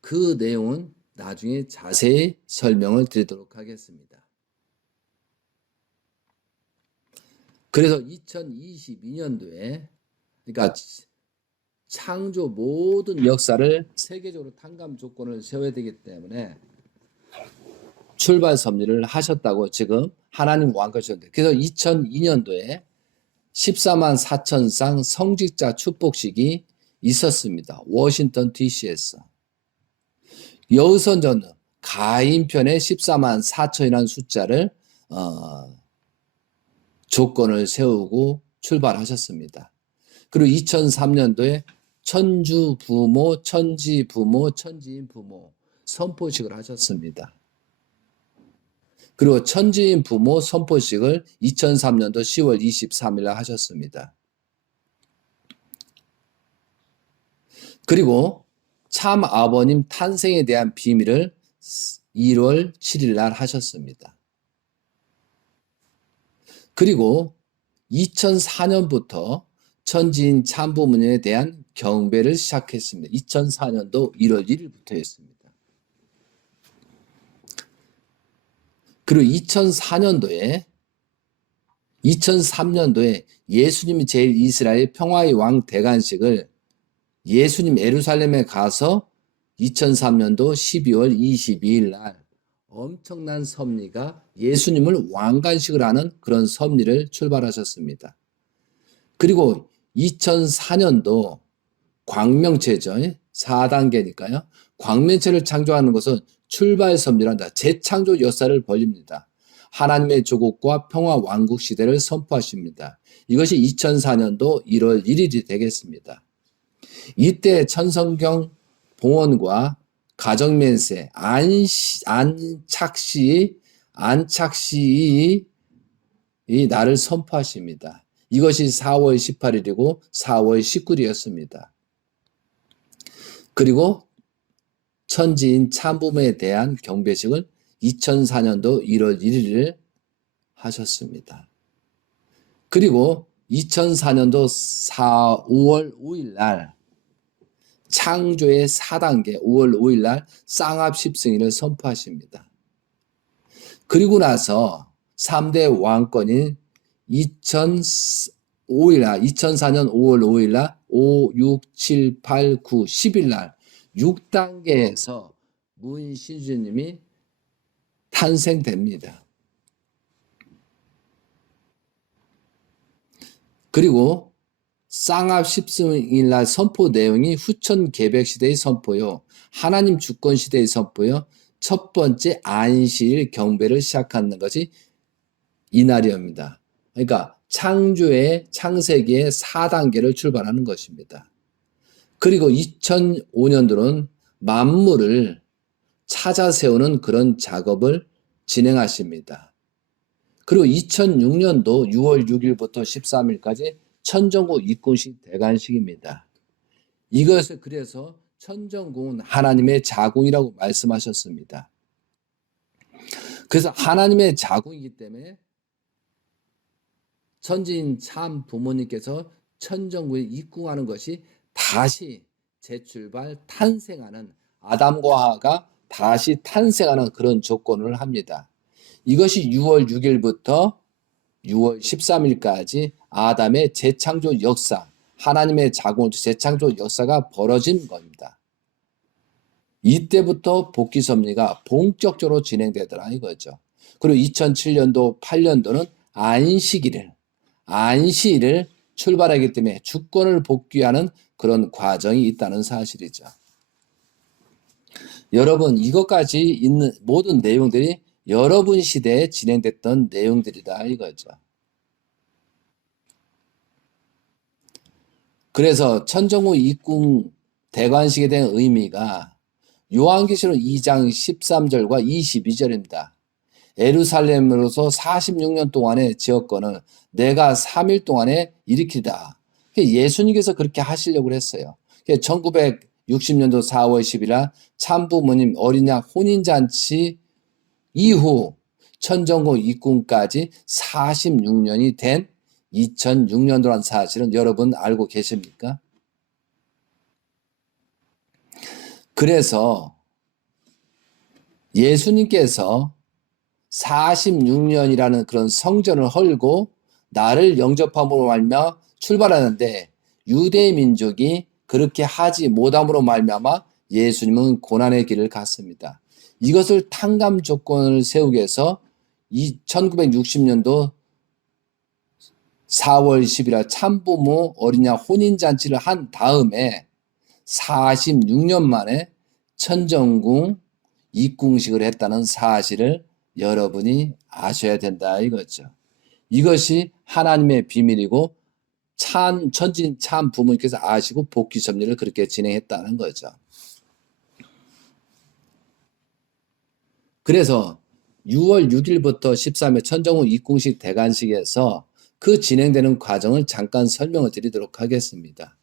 그 내용은 나중에 자세히 설명을 드리도록 하겠습니다. 그래서 2022년도에 그러니까 창조 모든 역사를 세계적으로 탕감 조건을 세워야 되기 때문에 출발 섭리를 하셨다고 지금 하나님 왕권이셨는데, 그래서 2002년도에 14만 4천 쌍 성직자 축복식이 있었습니다. 워싱턴 DC에서. 여기서 저는 가인편의 14만 4천이라는 숫자를 조건을 세우고 출발하셨습니다. 그리고 2003년도에 천주 부모, 천지 부모, 천지인 부모 선포식을 하셨습니다. 그리고 천지인 부모 선포식을 2003년도 10월 23일 날 하셨습니다. 그리고 참 아버님 탄생에 대한 비밀을 1월 7일 날 하셨습니다. 그리고 2004년부터 천지인 참부모님에 대한 경배를 시작했습니다. 2004년도 1월 1일부터였습니다. 그리고 2003년도에 예수님이 제일 이스라엘 평화의 왕 대관식을 예수님 예루살렘에 가서 2003년도 12월 22일 날 엄청난 섭리가 예수님을 왕관식을 하는 그런 섭리를 출발하셨습니다. 그리고 2004년도 광명체죠. 4단계니까요. 광명체를 창조하는 것은 출발 섭리란다. 재창조 역사를 벌립니다. 하나님의 조국과 평화 왕국 시대를 선포하십니다. 이것이 2004년도 1월 1일이 되겠습니다. 이때 천성경 봉헌과 가정면세, 안착시의 날을 선포하십니다. 이것이 4월 18일이고 4월 19일이었습니다. 그리고 천지인 참부모에 대한 경배식을 2004년도 1월 1일을 하셨습니다. 그리고 2004년도 5월 5일 날 창조의 4단계 5월 5일 날 쌍합 십승일을 선포하십니다. 그리고 나서 3대 왕권인 2004년 5월 5일 날 5, 6, 7, 8, 9, 10일 날 6단계에서 문신주님이 탄생됩니다. 그리고 쌍합 십승일 날 선포 내용이 후천 개백 시대의 선포요, 하나님 주권 시대의 선포요, 첫 번째 안식일 경배를 시작하는 것이 이날이옵니다. 그러니까 창세기의 4단계를 출발하는 것입니다. 그리고 2005년도는 만물을 찾아 세우는 그런 작업을 진행하십니다. 그리고 2006년도 6월 6일부터 13일까지 천정국 입궁식 대관식입니다. 이것을 그래서 천정국은 하나님의 자궁이라고 말씀하셨습니다. 그래서 하나님의 자궁이기 때문에 천지인 참 부모님께서 천정국에 입궁하는 것이 다시 재출발 탄생하는, 아담과 하와가 다시 탄생하는 그런 조건을 합니다. 이것이 6월 6일부터 6월 13일까지 아담의 재창조 역사, 하나님의 자궁 재창조 역사가 벌어진 겁니다. 이때부터 복귀 섭리가 본격적으로 진행되더라 이거죠. 그리고 2007년도 8년도는 안식일을 출발하기 때문에 주권을 복귀하는 그런 과정이 있다는 사실이죠. 여러분, 이것까지 있는 모든 내용들이 여러분 시대에 진행됐던 내용들이다 이거죠. 그래서 천정국 입궁 대관식에 대한 의미가 요한계시록 2장 13절과 22절입니다. 예루살렘으로서 46년 동안의 지역권을 내가 3일 동안에 일으키다. 예수님께서 그렇게 하시려고 했어요. 1960년도 4월 10일 참부모님 어린 양 혼인잔치 이후 천정국 입궁까지 46년이 된 2006년도라는 사실은 여러분 알고 계십니까? 그래서 예수님께서 46년이라는 그런 성전을 헐고 나를 영접함으로 말미암아 출발하는데 유대 민족이 그렇게 하지 못함으로 말미암아 예수님은 고난의 길을 갔습니다. 이것을 탕감 조건을 세우기 위해서 1960년도 4월 10일 참부모 어린 양 혼인잔치를 한 다음에 46년 만에 천정궁 입궁식을 했다는 사실을 여러분이 아셔야 된다 이거죠. 이것이 하나님의 비밀이고 천진 참 부모님께서 아시고 복귀 섭리를 그렇게 진행했다는 거죠. 그래서 6월 6일부터 13일 천정국 입궁식 대관식에서 그 진행되는 과정을 잠깐 설명을 드리도록 하겠습니다.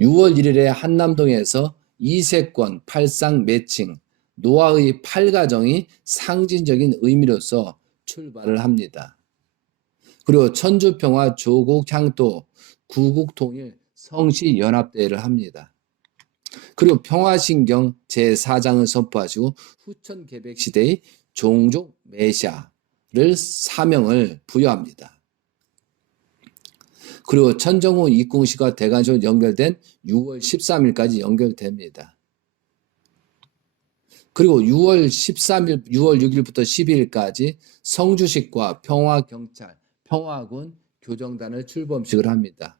6월 1일에 한남동에서 이세권, 팔상 매칭, 노아의 8가정이 상징적인 의미로서 출발을 합니다. 그리고 천주평화 조국 향도 구국통일 성시연합대회를 합니다. 그리고 평화신경 제4장을 선포하시고 후천 개백시대의 종족 메시아를 사명을 부여합니다. 그리고 천정국 입궁식과 대관식으로 연결된 6월 13일까지 연결됩니다. 그리고 6월 6일부터 12일까지 성주식과 평화경찰, 평화군, 교정단을 출범식을 합니다.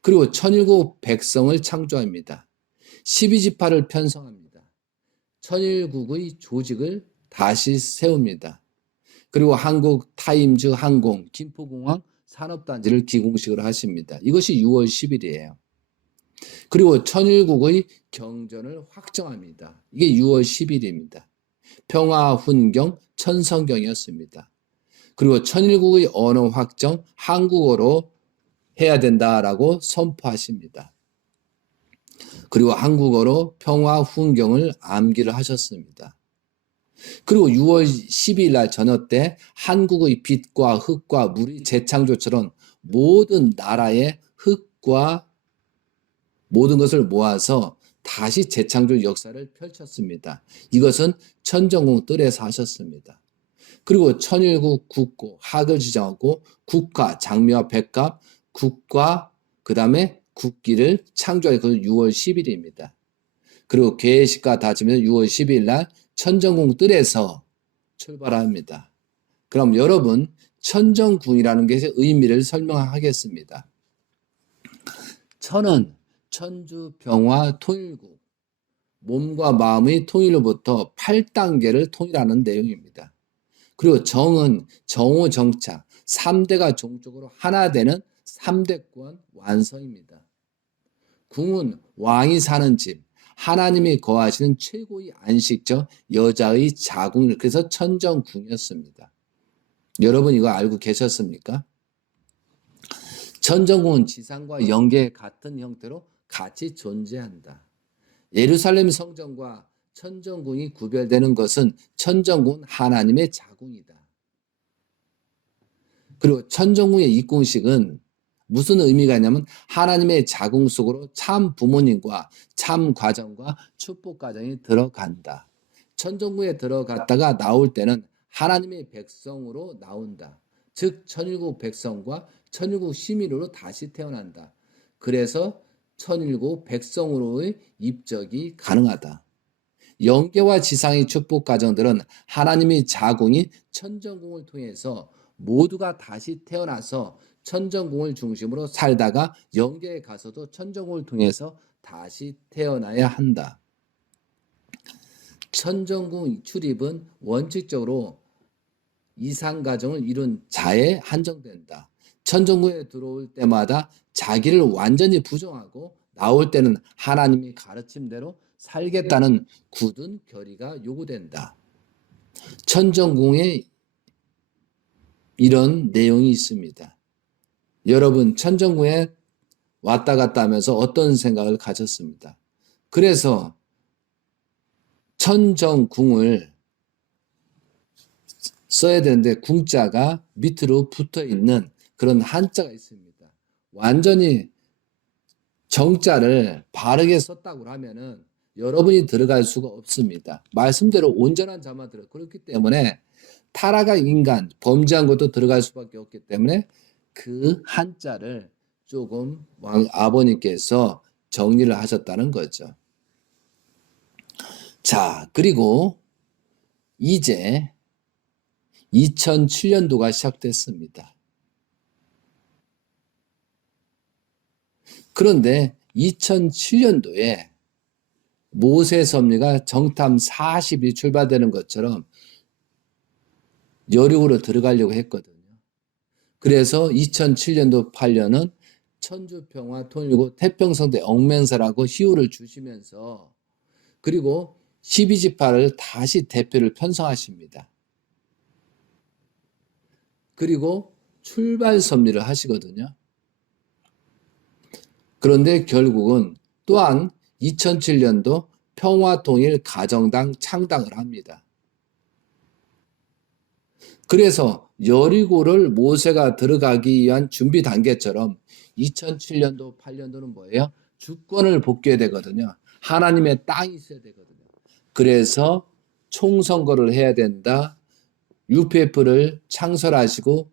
그리고 천일국 백성을 창조합니다. 12지파를 편성합니다. 천일국의 조직을 다시 세웁니다. 그리고 한국 타임즈 항공, 김포공항 산업단지를 기공식을 하십니다. 이것이 6월 10일이에요. 그리고 천일국의 경전을 확정합니다. 이게 6월 10일입니다. 평화훈경, 천성경이었습니다. 그리고 천일국의 언어 확정, 한국어로 해야 된다라고 선포하십니다. 그리고 한국어로 평화훈경을 암기를 하셨습니다. 그리고 6월 12일 날 저녁 때 한국의 빛과 흙과 물이 재창조처럼 모든 나라의 흙과 모든 것을 모아서 다시 재창조 역사를 펼쳤습니다. 이것은 천정궁 뜰에서 하셨습니다. 그리고 천일국 국고, 학을 지정하고 국가, 장미와 백갑, 국과 그 다음에 국기를 창조한 것은 6월 10일입니다. 그리고 개식과 다짐은 6월 10일 날 천정궁 뜰에서 출발합니다. 그럼 여러분 천정궁이라는 것의 의미를 설명하겠습니다. 천은 천주 평화 통일국, 몸과 마음의 통일로부터 8단계를 통일하는 내용입니다. 그리고 정은 정오 정착, 3대가 종적으로 하나 되는 3대권 완성입니다. 궁은 왕이 사는 집, 하나님이 거하시는 최고의 안식처, 여자의 자궁, 그래서 천정궁이었습니다. 여러분 이거 알고 계셨습니까? 천정궁은 지상과 영계 같은 형태로 같이 존재한다. 예루살렘 성전과 천정궁이 구별되는 것은 천정궁은 하나님의 자궁이다. 그리고 천정궁의 입궁식은 무슨 의미가 있냐면 하나님의 자궁 속으로 참 부모님과 참 가정과 축복 가정이 들어간다. 천정궁에 들어갔다가 나올 때는 하나님의 백성으로 나온다. 즉 천일국 백성과 천일국 시민으로 다시 태어난다. 그래서 천일국 백성으로의 입적이 가능하다. 영계와 지상의 축복 가정들은 하나님의 자궁인 천정궁을 통해서 모두가 다시 태어나서 천정궁을 중심으로 살다가 영계에 가서도 천정궁을 통해서 다시 태어나야 한다. 천정궁 출입은 원칙적으로 이상가정을 이룬 자에 한정된다. 천정궁에 들어올 때마다 자기를 완전히 부정하고 나올 때는 하나님이 가르침대로 살겠다는 굳은 결의가 요구된다. 천정궁에 이런 내용이 있습니다. 여러분 천정궁에 왔다 갔다 하면서 어떤 생각을 가졌습니다. 그래서 천정궁을 써야 되는데 궁자가 밑으로 붙어 있는 그런 한자가 있습니다. 완전히 정자를 바르게 썼다고 하면은 여러분이 들어갈 수가 없습니다. 말씀대로 온전한 자만 들어. 그렇기 때문에 타락한 인간, 범죄한 것도 들어갈 수밖에 없기 때문에 그 한자를 조금 아버님께서 정리를 하셨다는 거죠. 자, 그리고 이제 2007년도가 시작됐습니다. 그런데 2007년도에 모세 섭리가 정탐 40이 출발되는 것처럼 여륙으로 들어가려고 했거든요. 그래서 2007년도 8년은 천주평화 통일국 태평성대 엉맹사라고 희호를 주시면서 그리고 12지파를 다시 대표를 편성하십니다. 그리고 출발 섭리를 하시거든요. 그런데 결국은 또한 2007년도 평화통일 가정당 창당을 합니다. 그래서 여리고를 모세가 들어가기 위한 준비 단계처럼 2007년도 8년도는 뭐예요? 주권을 복귀해야 되거든요. 하나님의 땅이 있어야 되거든요. 그래서 총선거를 해야 된다. UPF를 창설하시고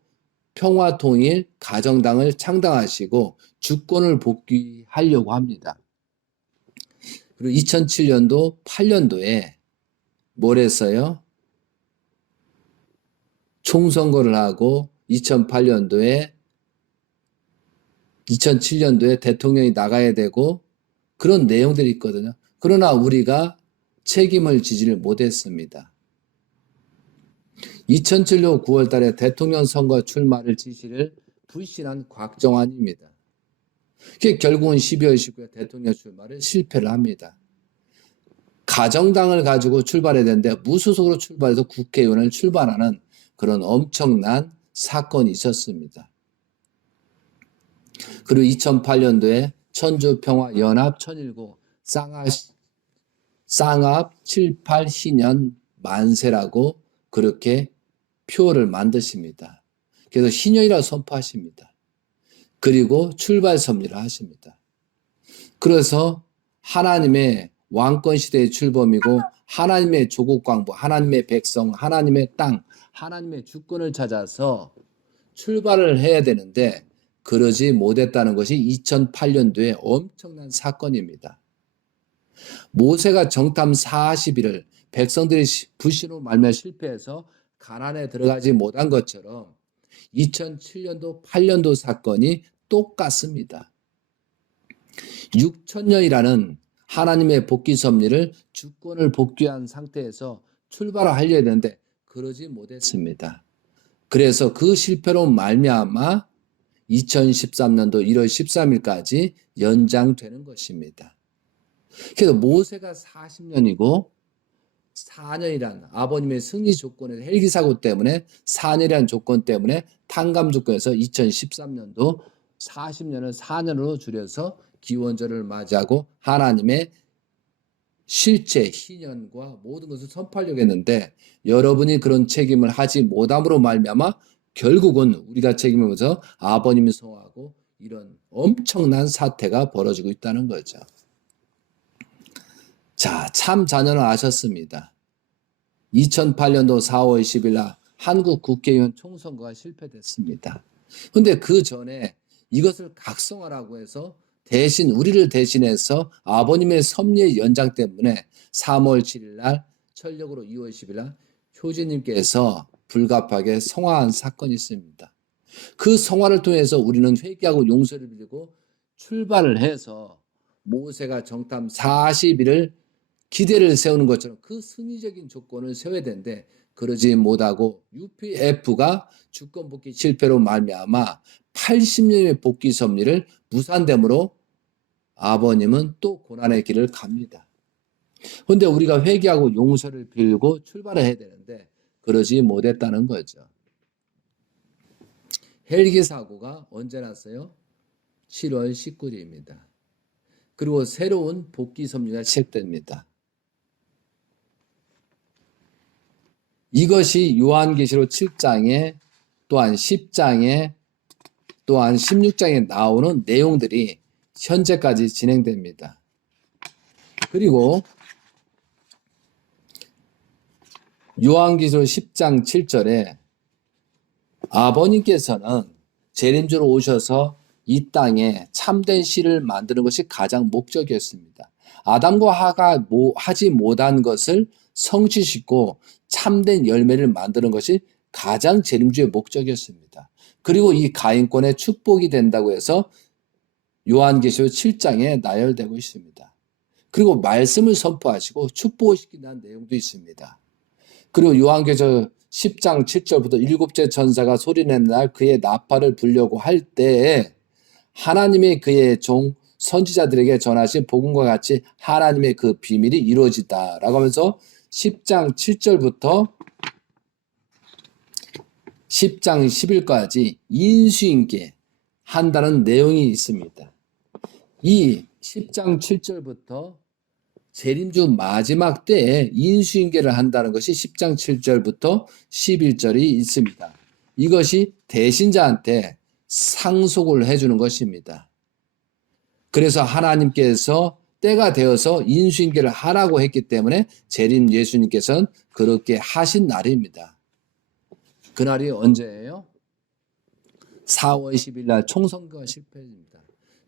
평화통일 가정당을 창당하시고 주권을 복귀하려고 합니다. 그리고 2007년도 8년도에 뭘 했어요? 총선거를 하고 2007년도에 대통령이 나가야 되고 그런 내용들이 있거든요. 그러나 우리가 책임을 지지를 못했습니다. 2007년 9월 달에 대통령 선거 출마를 지시를 불신한 곽정환입니다. 결국은 12월 19일 대통령 출마를 실패를 합니다. 가정당을 가지고 출발해야 되는데 무소속으로 출발해서 국회의원을 출발하는 그런 엄청난 사건이 있었습니다. 그리고 2008년도에 천주평화연합 천일고 쌍합 78신년 만세라고 그렇게 표를 만드십니다. 그래서 신년이라고 선포하십니다. 그리고 출발 섭리를 하십니다. 그래서 하나님의 왕권 시대의 출범이고 하나님의 조국 광부, 하나님의 백성, 하나님의 땅, 하나님의 주권을 찾아서 출발을 해야 되는데 그러지 못했다는 것이 2008년도에 엄청난 사건입니다. 모세가 정탐 40일을 백성들이 불신으로 말미암아 실패해서 가나안에 들어가지 못한 것처럼 2007년도 8년도 사건이 똑같습니다. 6천년이라는 하나님의 복귀 섭리를 주권을 복귀한 상태에서 출발을 하려야 되는데 그러지 못했습니다. 그래서 그 실패로 말미암아 2013년도 1월 13일까지 연장되는 것입니다. 그래서 모세가 40년이고 4년이란 아버님의 승리 조건에서 헬기 사고 때문에 4년이라는 조건 때문에 탕감 조건에서 2013년도 40년을 4년으로 줄여서 기원절을 맞이하고 하나님의 실제 희년과 모든 것을 선포하려고 했는데 여러분이 그런 책임을 하지 못함으로 말미암아 결국은 우리가 책임을 져서 아버님이 성화하고 이런 엄청난 사태가 벌어지고 있다는 거죠. 자, 참 자녀는 아셨습니다. 2008년도 4월 10일 날 한국 국회의원 총선거가 실패됐습니다. 그런데 그 전에 이것을 각성하라고 해서 대신 우리를 대신해서 아버님의 섭리의 연장 때문에 3월 7일 날 철력으로 2월 10일 날 효진님께서 불가피하게 성화한 사건이 있습니다. 그 성화를 통해서 우리는 회개하고 용서를 빌고 출발을 해서 모세가 정탐 40일을 기대를 세우는 것처럼 그 승리적인 조건을 세워야 되는데 그러지 못하고 UPF가 주권 복귀 실패로 말미암아 80년의 복귀 섭리를 무산됨으로 아버님은 또 고난의 길을 갑니다. 그런데 우리가 회개하고 용서를 빌고 출발을 해야 되는데 그러지 못했다는 거죠. 헬기 사고가 언제 났어요? 7월 19일입니다. 그리고 새로운 복귀 섭리가 시작됩니다. 이것이 요한계시록 7장에 또한 10장에 또한 16장에 나오는 내용들이 현재까지 진행됩니다. 그리고 요한계시록 10장 7절에 아버님께서는 재림주로 오셔서 이 땅에 참된 씨를 만드는 것이 가장 목적이었습니다. 아담과 하가 하지 못한 것을 성취시키고 참된 열매를 만드는 것이 가장 재림주의 목적이었습니다. 그리고 이 가인권의 축복이 된다고 해서 요한계시록 7장에 나열되고 있습니다. 그리고 말씀을 선포하시고 축복을 시킨다는 내용도 있습니다. 그리고 요한계시록 10장 7절부터 일곱째 천사가 소리내는 날 그의 나팔을 불려고 할 때에 하나님이 그의 종 선지자들에게 전하신 복음과 같이 하나님의 그 비밀이 이루어지다라고 하면서 10장 7절부터 10장 10일까지 인수인계 한다는 내용이 있습니다. 이 10장 7절부터 재림주 마지막 때에 인수인계를 한다는 것이 10장 7절부터 11절이 있습니다. 이것이 대신자한테 상속을 해주는 것입니다. 그래서 하나님께서 때가 되어서 인수인계를 하라고 했기 때문에 재림 예수님께서는 그렇게 하신 날입니다. 그날이 언제예요? 4월 10일 날 총선거가 실패입니다.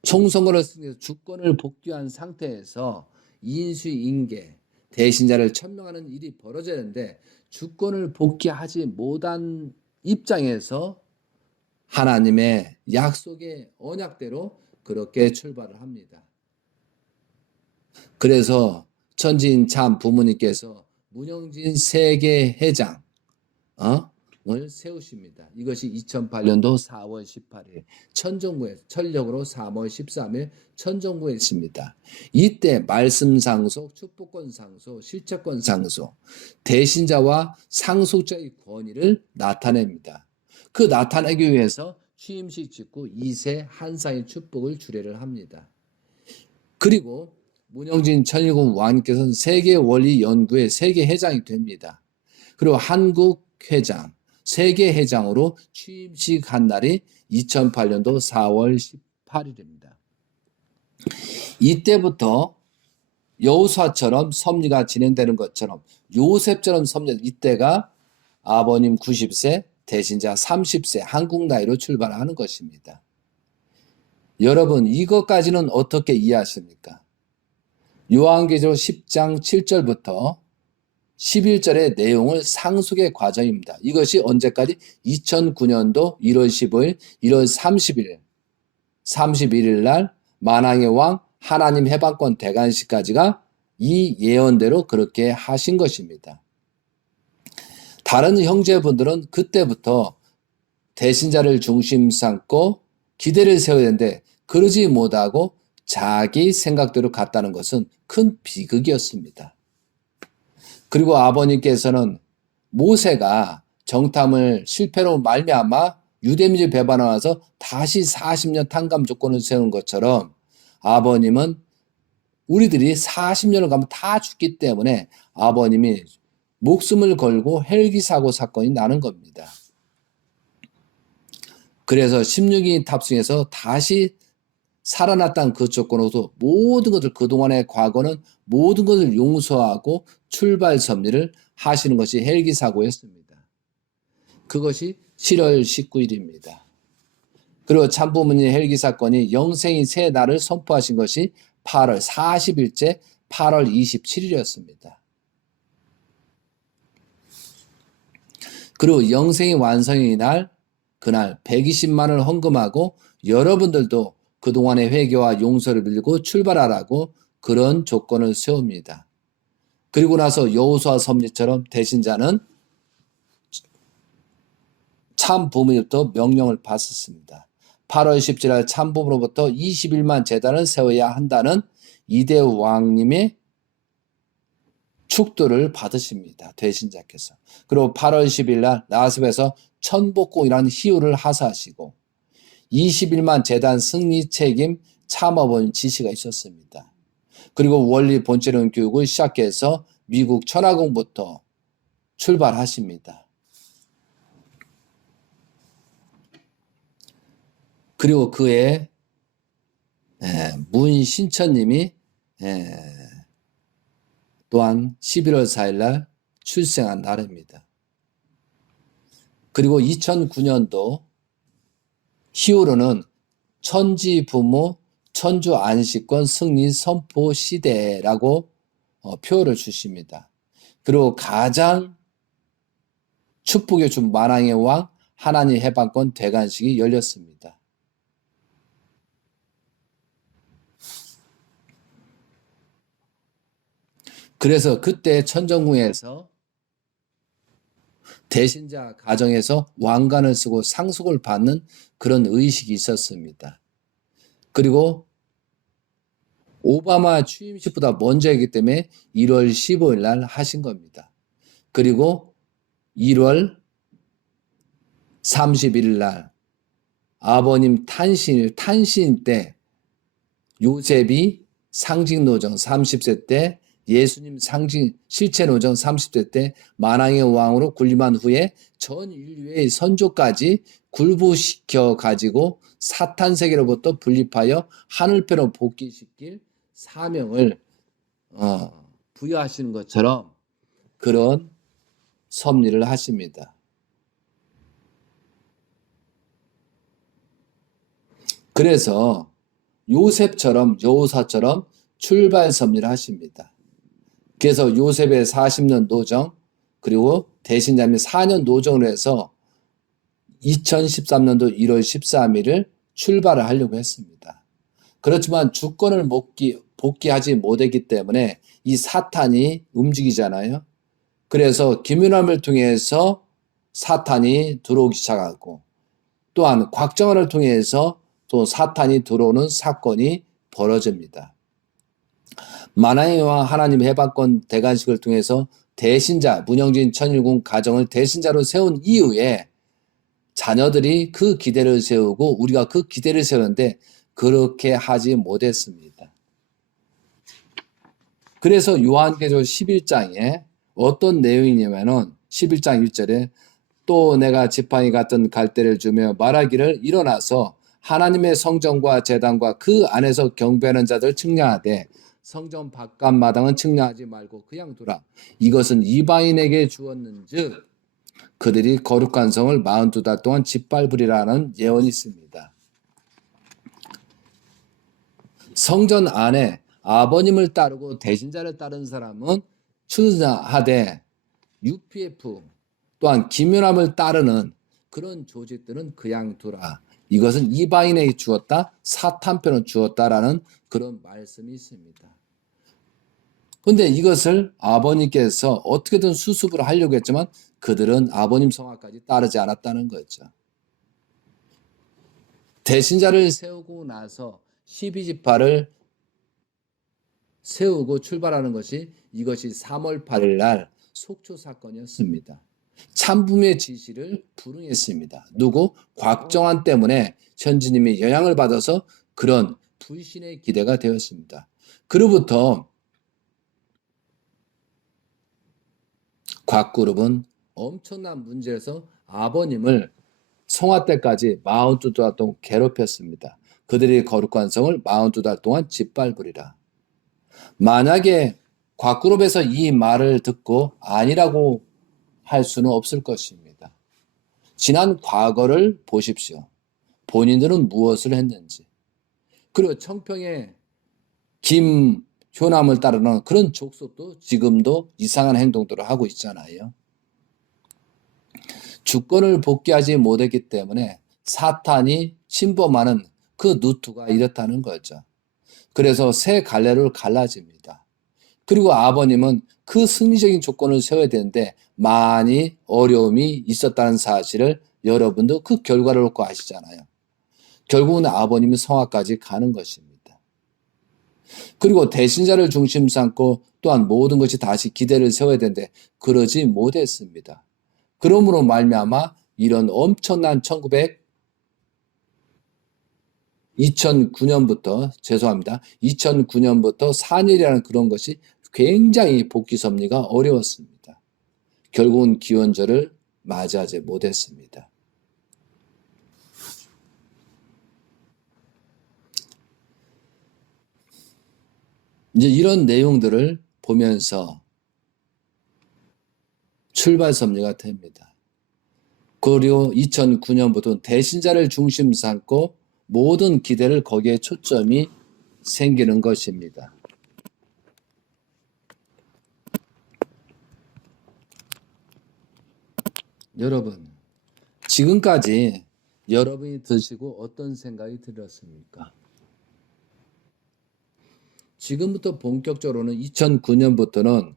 총선거를 통해서 주권을 복귀한 상태에서 인수인계, 대신자를 천명하는 일이 벌어져야 되는데 주권을 복귀하지 못한 입장에서 하나님의 약속의 언약대로 그렇게 출발을 합니다. 그래서 천지인 참 부모님께서 문영진 세계 회장 을 세우십니다. 이것이 2008년도 4월 18일 천정부에 철력으로 3월 13일 천정부에 있습니다. 이때 말씀 상속, 축복권 상속, 실체권 상속, 대신자와 상속자의 권위를 나타냅니다. 그 나타내기 위해서 취임식 짓고 2세 한상의 축복을 주례를 합니다. 그리고 문영진 천일공 왕께서는 세계 원리 연구의 세계 회장이 됩니다. 그리고 한국 회장, 세계회장으로 취임식한 날이 2008년도 4월 18일입니다. 이때부터 여호수아처럼 섭리가 진행되는 것처럼 요셉처럼 섭리, 이때가 아버님 90세, 대신자 30세 한국 나이로 출발하는 것입니다. 여러분, 이것까지는 어떻게 이해하십니까? 요한계시록 10장 7절부터 11절의 내용을 상속의 과정입니다. 이것이 언제까지? 2009년도 1월 15일, 1월 30일, 31일 날 만왕의 왕 하나님 해방권 대관식까지가 이 예언대로 그렇게 하신 것입니다. 다른 형제분들은 그때부터 대신자를 중심 삼고 기대를 세워야 되는데 그러지 못하고 자기 생각대로 갔다는 것은 큰 비극이었습니다. 그리고 아버님께서는 모세가 정탐을 실패로 말미암아 유대민족 배반을 와서 다시 40년 탕감 조건을 세운 것처럼 아버님은 우리들이 40년을 가면 다 죽기 때문에 아버님이 목숨을 걸고 헬기 사고 사건이 나는 겁니다. 그래서 16인 탑승해서 다시 살아났다는 그 조건으로도 모든 것을 그동안의 과거는 모든 것을 용서하고 출발 섭리를 하시는 것이 헬기 사고였습니다. 그것이 7월 19일입니다. 그리고 참부모님 헬기 사건이 영생이 새 날을 선포하신 것이 8월 40일째 8월 27일이었습니다. 그리고 영생이 완성의 날 그날 120만을 헌금하고 여러분들도 그동안의 회개와 용서를 빌고 출발하라고 그런 조건을 세웁니다. 그리고 나서 여호수아 섭리처럼 대신자는 참부모로부터 명령을 받았습니다. 8월 17일 참부모로부터 21만 제단을 세워야 한다는 이대 왕님의 축도를 받으십니다. 대신자께서. 그리고 8월 10일 날 나습에서 천복궁이라는 희우를 하사하시고 21만 제단 승리 책임 참아본 지시가 있었습니다. 그리고 원리 본체론 교육을 시작해서 미국 천화궁부터 출발하십니다. 그리고 그의 문신천님이 또한 11월 4일 날 출생한 날입니다. 그리고 2009년도 히오르는 천지 부모 천주 안식권 승리 선포 시대라고 표를 주십니다. 그리고 가장 축복의 주 만왕의 왕 하나님 해방권 대관식이 열렸습니다. 그래서 그때 천정궁에서 대신자 가정에서 왕관을 쓰고 상속을 받는 그런 의식이 있었습니다. 그리고 오바마 취임식보다 먼저이기 때문에 1월 15일 날 하신 겁니다. 그리고 1월 31일 날 아버님 탄신 때 요셉이 상징노정 30세 때 예수님 상징 실체노정 30세 때 만왕의 왕으로 군림한 후에 전 인류의 선조까지 굴복시켜 가지고 사탄 세계로부터 분립하여 하늘편으로 복귀시킬 사명을 부여하시는 것처럼 그런 섭리를 하십니다. 그래서 요셉처럼 여호사처럼 출발 섭리를 하십니다. 그래서 요셉의 40년 노정 그리고 대신자 및 4년 노정을 해서 2013년도 1월 13일을 출발을 하려고 했습니다. 그렇지만 주권을 복귀하지 못했기 때문에 이 사탄이 움직이잖아요. 그래서 김윤함을 통해서 사탄이 들어오기 시작하고 또한 곽정환을 통해서 또 사탄이 들어오는 사건이 벌어집니다. 만왕의 왕 하나님 해방권 대관식을 통해서 대신자 문영진 천일궁 가정을 대신자로 세운 이후에 자녀들이 그 기대를 세우고 우리가 그 기대를 세우는데 그렇게 하지 못했습니다. 그래서 요한계시록 11장에 어떤 내용이냐면은 11장 1절에 또 내가 지팡이 같은 갈대를 주며 말하기를 일어나서 하나님의 성전과 제단과 그 안에서 경배하는 자들 측량하되 성전 바깥 마당은 측량하지 말고 그냥 두라. 이것은 이방인에게 주었는즉 그들이 거룩한 성을 42달 동안 짓밟으리라는 예언이 있습니다. 성전 안에 아버님을 따르고 대신자를 따른 사람은 추하되 UPF 또한 김연함을 따르는 그런 조직들은 그냥 두라. 이것은 이방인에게 주었다, 사탄편을 주었다라는 그런 말씀이 있습니다. 그런데 이것을 아버님께서 어떻게든 수습을 하려고 했지만 그들은 아버님 성화까지 따르지 않았다는 거죠. 대신자를 세우고 나서 12지파를 세우고 출발하는 것이 이것이 3월 8일 날 속초 사건이었습니다. 참부의 지시를 불응했습니다. 누구? 곽정환 때문에 현주님이 영향을 받아서 그런 불신의 기대가 되었습니다. 그로부터 곽그룹은 엄청난 문제에서 아버님을 성화 때까지 42달 동안 괴롭혔습니다. 그들이 거룩한 성을 42달 동안 짓밟으리라. 만약에 곽그룹에서 이 말을 듣고 아니라고 할 수는 없을 것입니다. 지난 과거를 보십시오. 본인들은 무엇을 했는지. 그리고 청평의 김효남을 따르는 그런 족속도 지금도 이상한 행동들을 하고 있잖아요. 주권을 복귀하지 못했기 때문에 사탄이 침범하는 그 누투가 이렇다는 거죠. 그래서 새 갈래로 갈라집니다. 그리고 아버님은 그 승리적인 조건을 세워야 되는데 많이 어려움이 있었다는 사실을 여러분도 그 결과를 놓고 아시잖아요. 결국은 아버님이 성화까지 가는 것입니다. 그리고 대신자를 중심 삼고 또한 모든 것이 다시 기대를 세워야 되는데 그러지 못했습니다. 그러므로 말미암아 이런 엄청난 2009년부터 4년이라는 그런 것이 굉장히 복귀 섭리가 어려웠습니다. 결국은 기원절을 맞이하지 못했습니다. 이제 이런 내용들을 보면서 출발 섭리가 됩니다. 그리고 2009년부터 대신자를 중심 삼고 모든 기대를 거기에 초점이 생기는 것입니다. 여러분, 지금까지 여러분이 드시고 어떤 생각이 들었습니까? 지금부터 본격적으로는 2009년부터는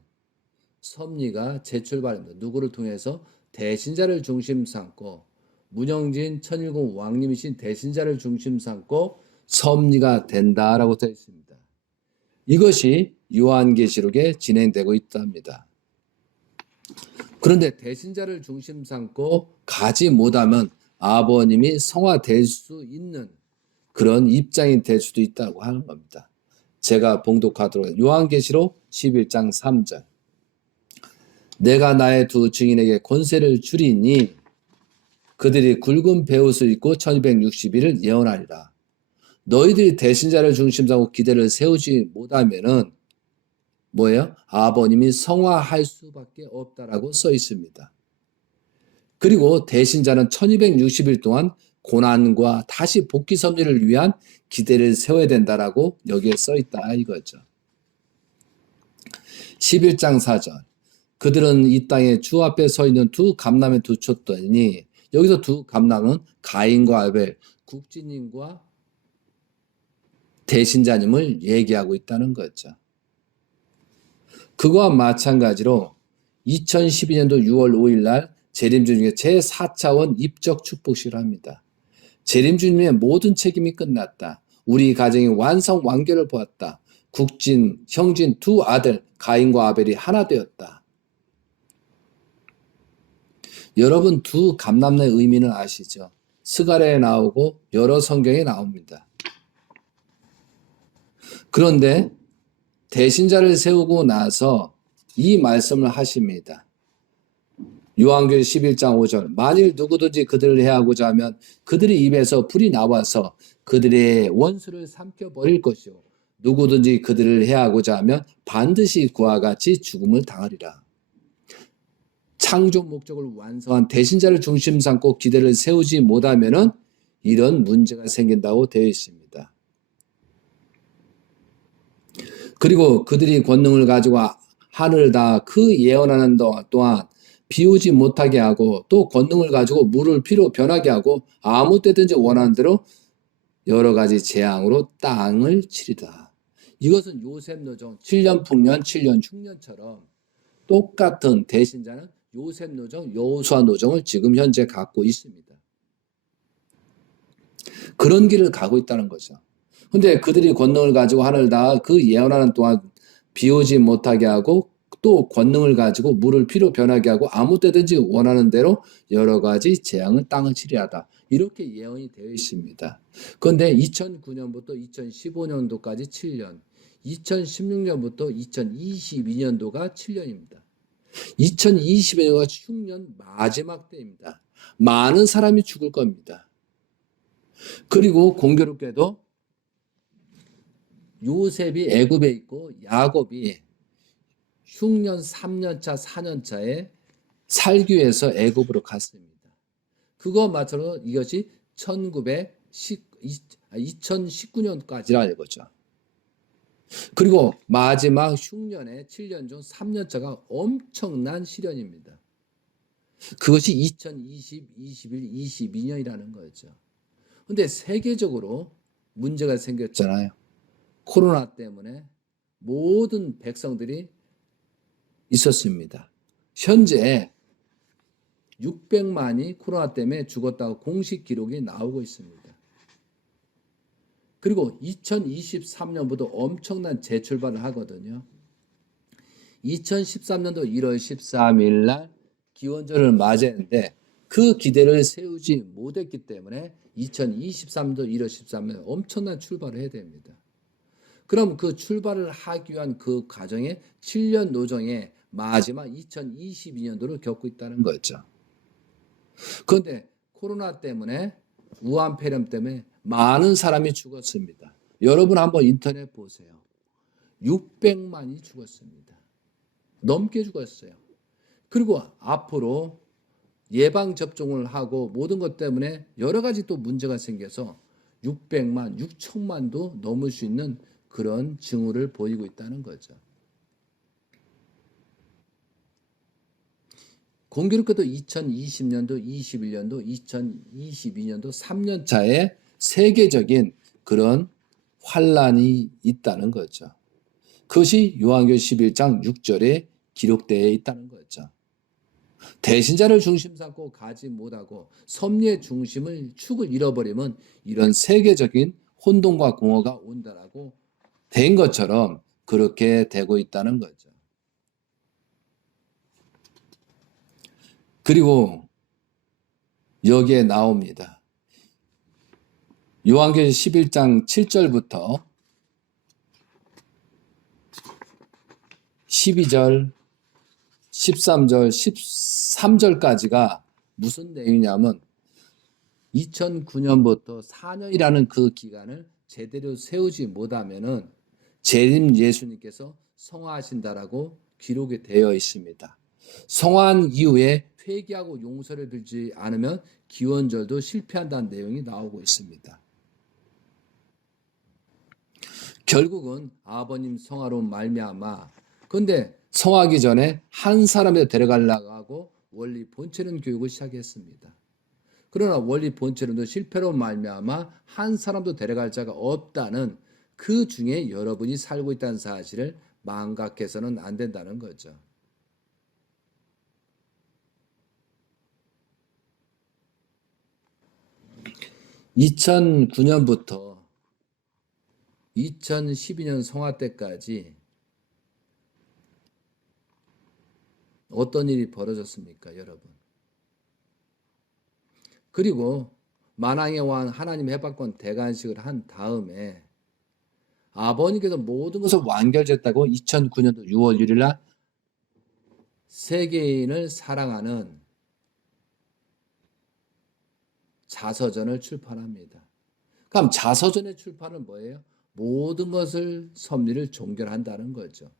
섭리가 재출발합니다. 누구를 통해서? 대신자를 중심 삼고 문영진 천일공 왕님이신 대신자를 중심 삼고 섭리가 된다라고 되어 있습니다. 이것이 요한계시록에 진행되고 있답니다. 그런데 대신자를 중심 삼고 가지 못하면 아버님이 성화될 수 있는 그런 입장이 될 수도 있다고 하는 겁니다. 제가 봉독하도록 하겠습니다. 요한계시록 11장 3절. 내가 나의 두 증인에게 권세를 주리니 그들이 굵은 베옷을 입고 1260일을 예언하리라. 너희들이 대신자를 중심 삼고 기대를 세우지 못하면은 뭐예요? 아버님이 성화할 수밖에 없다라고 써 있습니다. 그리고 대신자는 1260일 동안 고난과 다시 복귀 섭리를 위한 기대를 세워야 된다라고 여기에 써 있다 이거죠. 11장 4절. 그들은 이 땅에 주 앞에 서 있는 두 감람에 두쳤더니 여기서 두 감람은 가인과 아벨, 국진님과 대신자님을 얘기하고 있다는 거죠. 그거와 마찬가지로 2012년도 6월 5일 날 재림주님의 제4차원 입적 축복식을 합니다. 재림주님의 모든 책임이 끝났다. 우리 가정이 완성 완결을 보았다. 국진, 형진 두 아들 가인과 아벨이 하나 되었다. 여러분 두 감람의 의미는 아시죠? 스가랴에 나오고 여러 성경에 나옵니다. 그런데 대신자를 세우고 나서 이 말씀을 하십니다. 요한계시록 11장 5절 만일 누구든지 그들을 해하고자 하면 그들의 입에서 불이 나와서 그들의 원수를 삼켜버릴 것이요 누구든지 그들을 해하고자 하면 반드시 그와 같이 죽음을 당하리라. 창조 목적을 완성한 대신자를 중심 삼고 기대를 세우지 못하면은 이런 문제가 생긴다고 되어 있습니다. 그리고 그들이 권능을 가지고 하늘을 다 그 예언하는 동안 비우지 못하게 하고 또 권능을 가지고 물을 피로 변하게 하고 아무 때든지 원하는 대로 여러 가지 재앙으로 땅을 치리다. 이것은 요셉 노정 7년 풍년 7년 흉년처럼 똑같은 대신자는 요셉 노정 여호수아 노정을 지금 현재 갖고 있습니다. 그런 길을 가고 있다는 거죠. 근데 그들이 권능을 가지고 하늘을 다 그 예언하는 동안 비오지 못하게 하고 또 권능을 가지고 물을 피로 변하게 하고 아무 때든지 원하는 대로 여러 가지 재앙을 땅을 치리하다. 이렇게 예언이 되어 있습니다. 그런데 2009년부터 2015년도까지 7년, 2016년부터 2022년도가 7년입니다. 2022년도가 흉년 마지막 때입니다. 많은 사람이 죽을 겁니다. 그리고 공교롭게도 요셉이 애굽에 있고 야곱이 흉년 3년차 4년차에 살기 위해서 애굽으로 갔습니다. 그거 마찬가지로 이것이 2019년까지라 이거죠. 그리고 마지막 흉년에 7년 중 3년차가 엄청난 시련입니다. 그것이 2020, 21, 22년이라는 거죠. 근데 세계적으로 문제가 생겼잖아요. 코로나 때문에 모든 백성들이 있었습니다. 현재 600만이 코로나 때문에 죽었다고 공식 기록이 나오고 있습니다. 그리고 2023년부터 엄청난 재출발을 하거든요. 2013년도 1월 13일 날 기원절을 맞이했는데 그 기대를 세우지 못했기 때문에 2023년도 1월 13일 엄청난 출발을 해야 됩니다. 그럼 그 출발을 하기 위한 그 과정에 7년 노정의 마지막 2022년도를 겪고 있다는 거죠. 그런데 코로나 때문에 우한 폐렴 때문에 많은 사람이 죽었습니다. 여러분 한번 인터넷 보세요. 600만이 죽었습니다. 넘게 죽었어요. 그리고 앞으로 예방접종을 하고 모든 것 때문에 여러 가지 또 문제가 생겨서 600만, 6천만도 넘을 수 있는 그런 징후를 보이고 있다는 거죠. 공교롭게도 2020년도, 21년도, 2022년도 3년차에 세계적인 그런 환란이 있다는 거죠. 그것이 요한계시록 11장 6절에 기록되어 있다는 거죠. 대신자를 중심 삼고 가지 못하고 섭리의 중심을 축을 잃어버리면 이런 세계적인 혼돈과 공허가 온다라고 된 것처럼 그렇게 되고 있다는 거죠. 그리고 여기에 나옵니다. 요한계시록 11장 7절부터 12절, 13절, 13절까지가 무슨 내용이냐면 2009년부터 4년이라는 그 기간을 제대로 세우지 못하면은 재림 예수님께서 성화하신다라고 기록이 되어 있습니다. 성화한 이후에 회개하고 용서를 빌지 않으면 기원절도 실패한다는 내용이 나오고 있습니다. 결국은 아버님 성화로 말미암아 그런데 성화하기 전에 한 사람에 데려가려고 하고 원리 본체론 교육을 시작했습니다. 그러나 원리 본체론도 실패로 말미암아 한 사람도 데려갈 자가 없다는 그 중에 여러분이 살고 있다는 사실을 망각해서는 안 된다는 거죠. (2009년부터) 2012년 성화 때까지 어떤 일이 벌어졌습니까, 여러분? 그리고 만왕의 왕 하나님 해방권 대관식을 한 다음에 아버님께서 모든 것을 완결했다고 2009년도 6월 1일 날 세계인을 사랑하는 자서전을 출판합니다. 그럼 자서전의 출판은 뭐예요? 모든 것을 섭리를 종결한다는 거죠.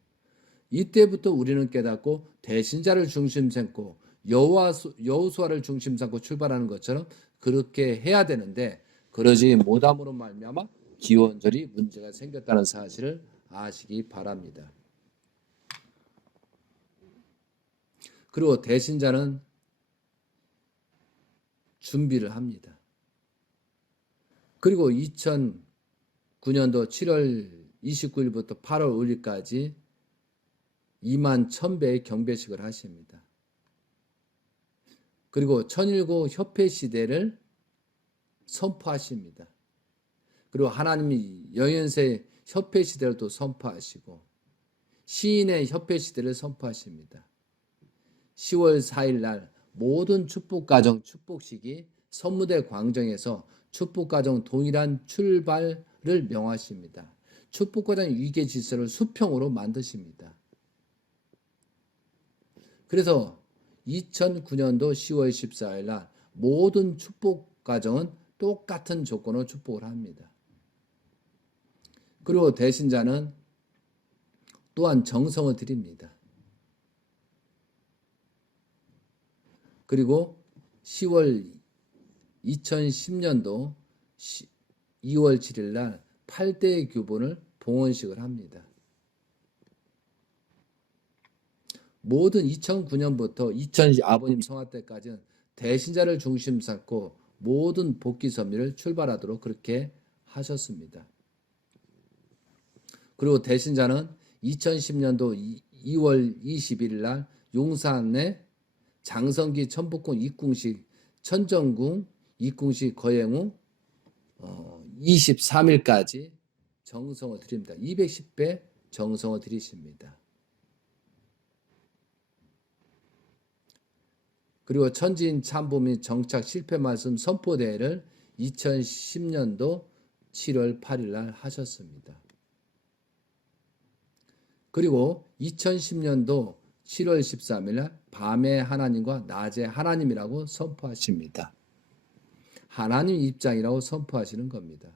이때부터 우리는 깨닫고 대신자를 중심 삼고 여호수아를 중심 삼고 출발하는 것처럼 그렇게 해야 되는데 그러지 못함으로 말미암아 기원절이 문제가 생겼다는 사실을 아시기 바랍니다. 그리고 대신자는 준비를 합니다. 그리고 2009년도 7월 29일부터 8월 5일까지 2만 1000배의 경배식을 하십니다. 그리고 천일고 협회 시대를 선포하십니다. 그리고 하나님이 영현세 협회 시대를 또 선포하시고 시인의 협회 시대를 선포하십니다. 10월 4일 날 모든 축복가정 축복식이 선무대 광정에서 축복가정 동일한 출발을 명하십니다. 축복가정 위계 질서를 수평으로 만드십니다. 그래서 2009년도 10월 14일 날 모든 축복가정은 똑같은 조건으로 축복을 합니다. 그리고 대신자는 또한 정성을 드립니다. 그리고 2010년도 2월 7일 날 8대 규본을 봉헌식을 합니다. 모든 2009년부터 아버님 성화 때까지는 대신자를 중심 삼고 모든 복귀 섭리를 출발하도록 그렇게 하셨습니다. 그리고 대신자는 2010년도 2월 21일 날 용산의 장성기 천복궁 입궁식 천정궁 입궁식 거행 후 23일까지 정성을 드립니다. 210배 정성을 드리십니다. 그리고 천지인 참부 및 정착 실패 말씀 선포대회를 2010년도 7월 8일 날 하셨습니다. 그리고 2010년도 7월 13일 날 밤에 하나님과 낮에 하나님이라고 선포하십니다. 하나님 입장이라고 선포하시는 겁니다.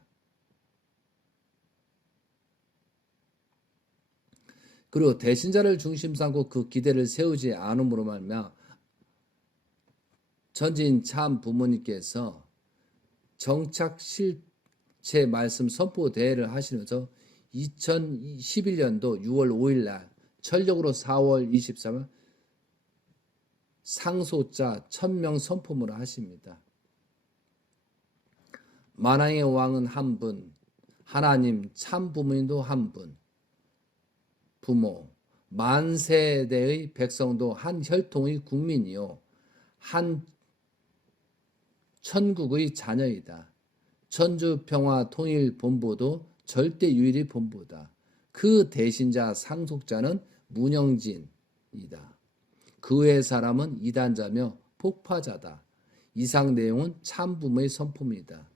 그리고 대신자를 중심 삼고 그 기대를 세우지 않음으로 말미암아 전지인 참 부모님께서 정착 실체 말씀 선포 대회를 하시면서 2011년도 6월 5일 날 철력으로 4월 23일 상소자 1000명 선포문을 하십니다. 만왕의 왕은 한 분, 하나님 참 부모님도 한 분, 부모, 만세대의 백성도 한 혈통의 국민이요, 한 천국의 자녀이다. 천주평화통일본부도 절대유일의 본부다. 그 대신자 상속자는 문영진이다. 그 외의 사람은 이단자며 폭파자다. 이상 내용은 참부모의 선포입니다.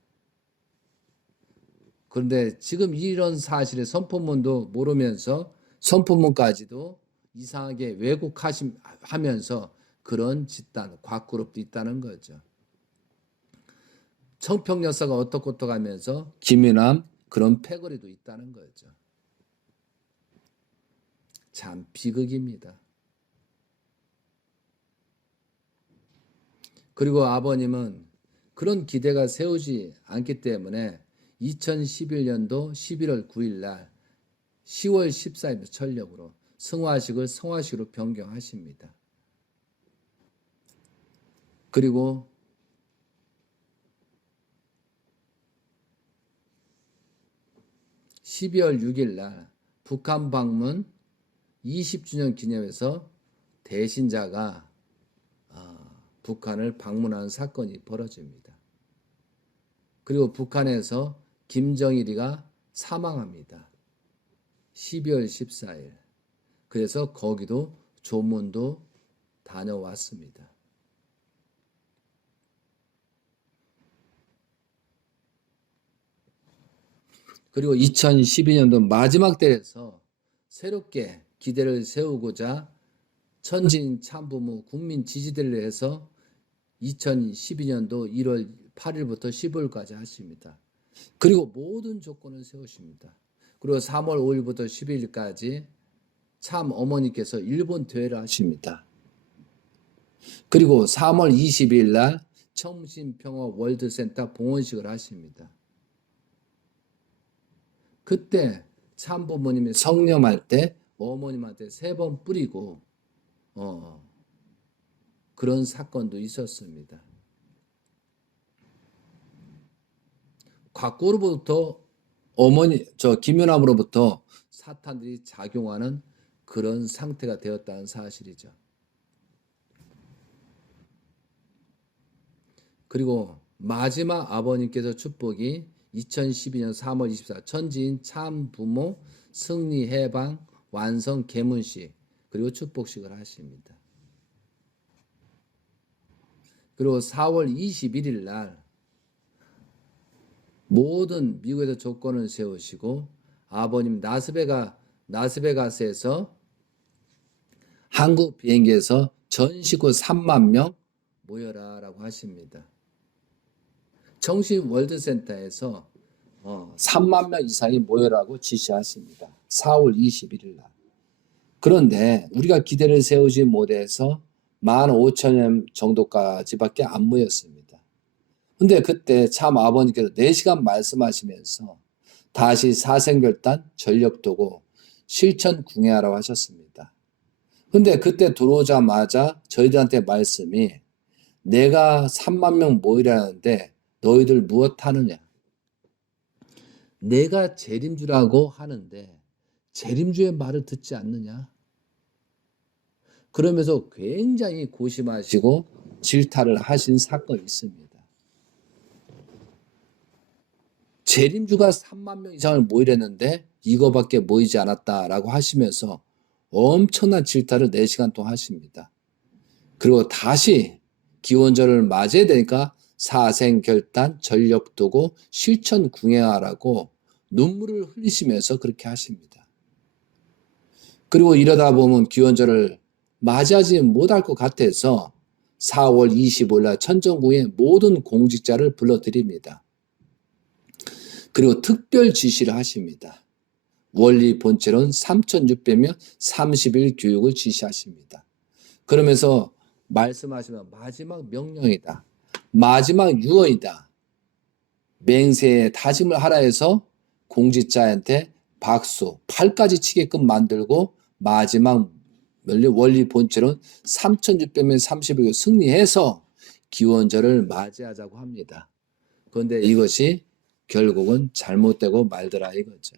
그런데 지금 이런 사실의 선포문도 모르면서 선포문까지도 이상하게 왜곡하면서 그런 집단, 곽그룹도 있다는 거죠. 청평 여사가 어떻고 하면서 김윤남 그런 패거리도 있다는 거죠. 참 비극입니다. 그리고 아버님은 그런 기대가 세우지 않기 때문에 2011년도 11월 9일 날 10월 14일 철력으로 성화식을 성화식으로 변경하십니다. 그리고 12월 6일 날 북한 방문 20주년 기념해서 대신자가 북한을 방문하는 사건이 벌어집니다. 그리고 북한에서 김정일이가 사망합니다. 12월 14일. 그래서 거기도 조문도 다녀왔습니다. 그리고 2012년도 마지막 때에서 새롭게 기대를 세우고자 천진 참부모 국민 지지대를 해서 2012년도 1월 8일부터 15일까지 하십니다. 그리고 모든 조건을 세우십니다. 그리고 3월 5일부터 10일까지 참 어머니께서 일본 대회를 하십니다. 그리고 3월 20일 날 청신평화 월드센터 봉헌식을 하십니다. 그때 참부모님이 성념할 때 어머님한테 3번 뿌리고 그런 사건도 있었습니다. 과거로부터 김연함으로부터 사탄들이 작용하는 그런 상태가 되었다는 사실이죠. 그리고 마지막 아버님께서 축복이 2012년 3월 24일 천지인 참부모 승리 해방 완성 계문식 그리고 축복식을 하십니다. 그리고 4월 21일 날 모든 미국에서 조건을 세우시고 아버님 라스베가스에서 한국 비행기에서 전 식구 3만 명 모여라 라고 하십니다. 청신 월드센터에서 3만 명 이상이 모여라고 지시하십니다. 4월 21일 날. 그런데 우리가 기대를 세우지 못해서 15,000명 정도까지밖에 안 모였습니다. 근데 그때 참 아버님께서 4시간 말씀하시면서 다시 사생결단 전력도구 실천 궁예하라고 하셨습니다. 근데 그때 들어오자마자 저희들한테 말씀이 내가 3만 명 모이라는데 너희들 무엇하느냐? 내가 재림주라고 하는데 재림주의 말을 듣지 않느냐? 그러면서 굉장히 고심하시고 질타를 하신 사건이 있습니다. 재림주가 3만 명 이상을 모이랬는데 이거밖에 모이지 않았다라고 하시면서 엄청난 질타를 4시간 동안 하십니다. 그리고 다시 기원절을 맞이해야 되니까 사생결단 전력도구 실천 궁예하라고 눈물을 흘리시면서 그렇게 하십니다. 그리고 이러다 보면 기원절을 맞이하지 못할 것 같아서 4월 25일 날 천정궁에 모든 공직자를 불러드립니다. 그리고 특별 지시를 하십니다. 원리 본체론 3,600명 30일 교육을 지시하십니다. 그러면서 말씀하시면 마지막 명령이다. 마지막 유언이다. 맹세의 다짐을 하라 해서 공직자한테 박수 8까지 치게끔 만들고 마지막 원리 본체론 3,600명 30일 승리해서 기원절을 맞이하자고 합니다. 그런데 이것이 결국은 잘못되고 말더라 이거죠.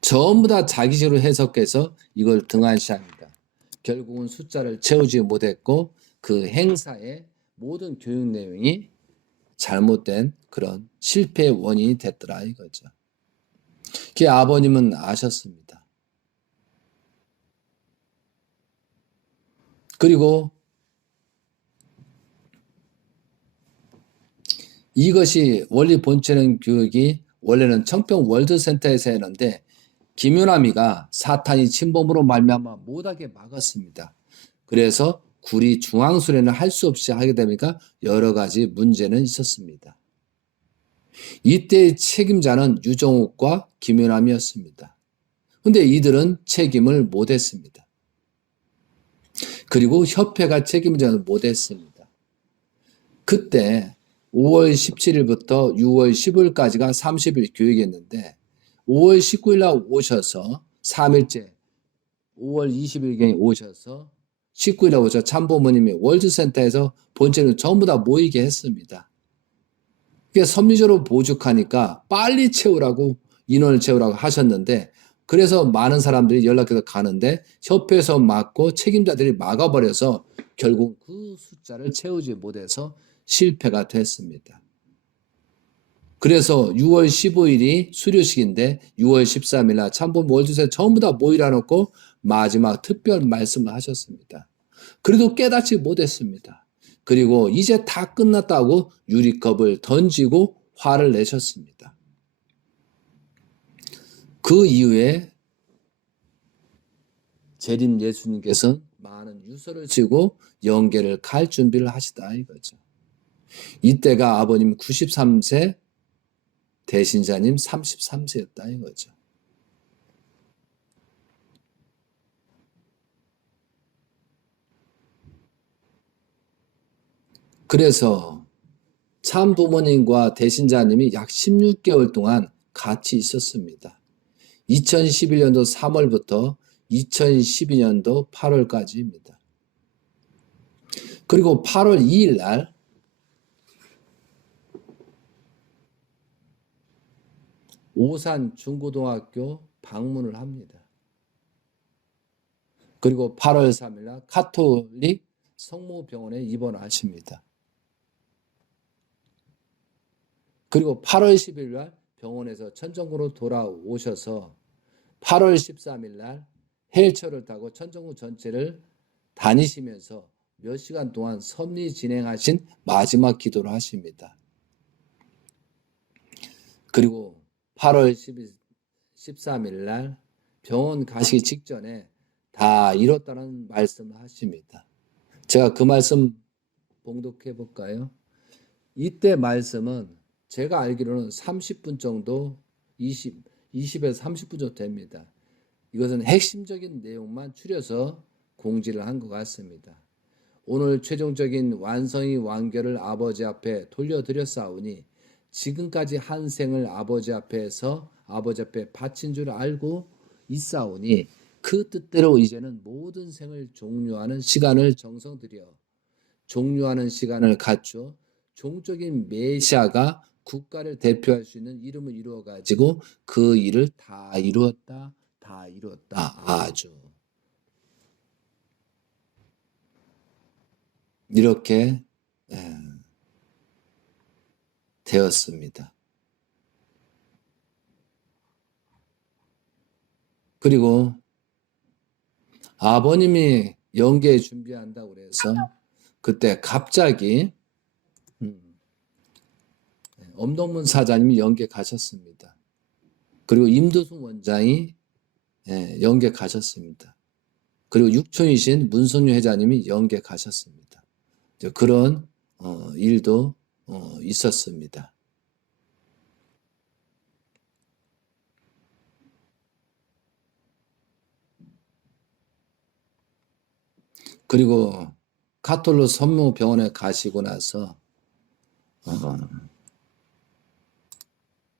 전부 다 자기식으로 해석해서 이걸 등한시합니다. 결국은 숫자를 채우지 못했고 그 행사의 모든 교육 내용이 잘못된 그런 실패의 원인이 됐더라 이거죠. 그 아버님은 아셨습니다. 그리고 이것이 원리 본체는 교육이 원래는 청평 월드센터에서 했는데 김윤아미가 사탄이 침범으로 말미암아 못하게 막았습니다. 그래서 구리 중앙수련을 할 수 없이 하게 되니까 여러 가지 문제는 있었습니다. 이때의 책임자는 유정욱과 김윤아미였습니다. 근데 이들은 책임을 못했습니다. 그리고 협회가 책임자를 못했습니다. 그때 5월 17일부터 6월 15일까지가 30일 교육이었는데 5월 19일 날 오셔서 3일째 5월 20일경에 오셔서 19일에 오셔서 참부모님이 월드센터에서 본체를 전부 다 모이게 했습니다. 그게 섭리적으로 보죽하니까 빨리 채우라고 인원을 채우라고 하셨는데 그래서 많은 사람들이 연락해서 가는데 협회에서 막고 책임자들이 막아버려서 결국 그 숫자를 채우지 못해서 실패가 됐습니다. 그래서 6월 15일이 수료식인데 6월 13일 날 참부모 월드센터 전부 다 모이라 놓고 마지막 특별 말씀을 하셨습니다. 그래도 깨닫지 못했습니다. 그리고 이제 다 끝났다고 유리컵을 던지고 화를 내셨습니다. 그 이후에 재림 예수님께서는 많은 유서를 지고 영계를 갈 준비를 하시다 이거죠. 이때가 아버님 93세, 대신자님 33세였다 이거죠. 그래서 참 부모님과 대신자님이 약 16개월 동안 같이 있었습니다. 2011년도 3월부터 2012년도 8월까지입니다. 그리고 8월 2일 날 오산 중고등학교 방문을 합니다. 그리고 8월 3일 날 가톨릭 성모병원에 입원하십니다. 그리고 8월 10일 날 병원에서 천정구로 돌아오셔서 8월 13일 날 헬처를 타고 천정구 전체를 다니시면서 몇 시간 동안 섭리 진행하신 마지막 기도를 하십니다. 그리고 8월 13일 날 병원 가시기 직전에 다 이뤘다는 말씀을 하십니다. 제가 그 말씀 봉독해 볼까요? 이때 말씀은 제가 알기로는 30분 정도 20에서 30분 정도 됩니다. 이것은 핵심적인 내용만 추려서 공지를 한 것 같습니다. 오늘 최종적인 완성의 완결을 아버지 앞에 돌려드렸사오니 지금까지 한 생을 아버지 앞에 바친 줄 알고 있사오니 그 뜻대로 이제는 모든 생을 종료하는 시간을 정성 들여 종료하는 시간을 갖추어 종적인 메시아가 국가를 대표할 수 있는 이름을 이루어 가지고 그 일을 다 이루었다 아주 이렇게 되었습니다. 그리고 아버님이 연계 준비한다고 그래서 그때 갑자기 엄동문 사장님이 연계 가셨습니다. 그리고 임도순 원장이 연계 가셨습니다. 그리고 육촌이신 문선유 회장님이 연계 가셨습니다. 그런 일도 있었습니다. 그리고 카톨로 선무병원에 가시고 나서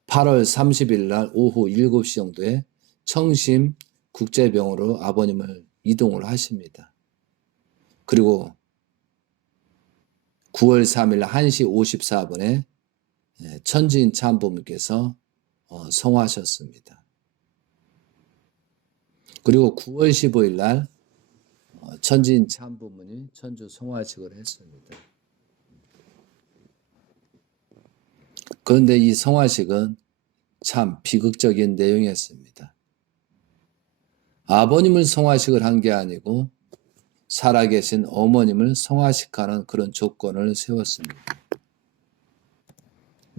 8월 30일 날 오후 7시 정도에 청심 국제병원으로 아버님을 이동을 하십니다. 그리고 9월 3일 1시 54분에 천지인 참부님께서 성화하셨습니다. 그리고 9월 15일 날 천지인 참부모님 천주 성화식을 했습니다. 그런데 이 성화식은 참 비극적인 내용이었습니다. 아버님을 성화식을 한 게 아니고 살아계신 어머님을 성화식하는 그런 조건을 세웠습니다.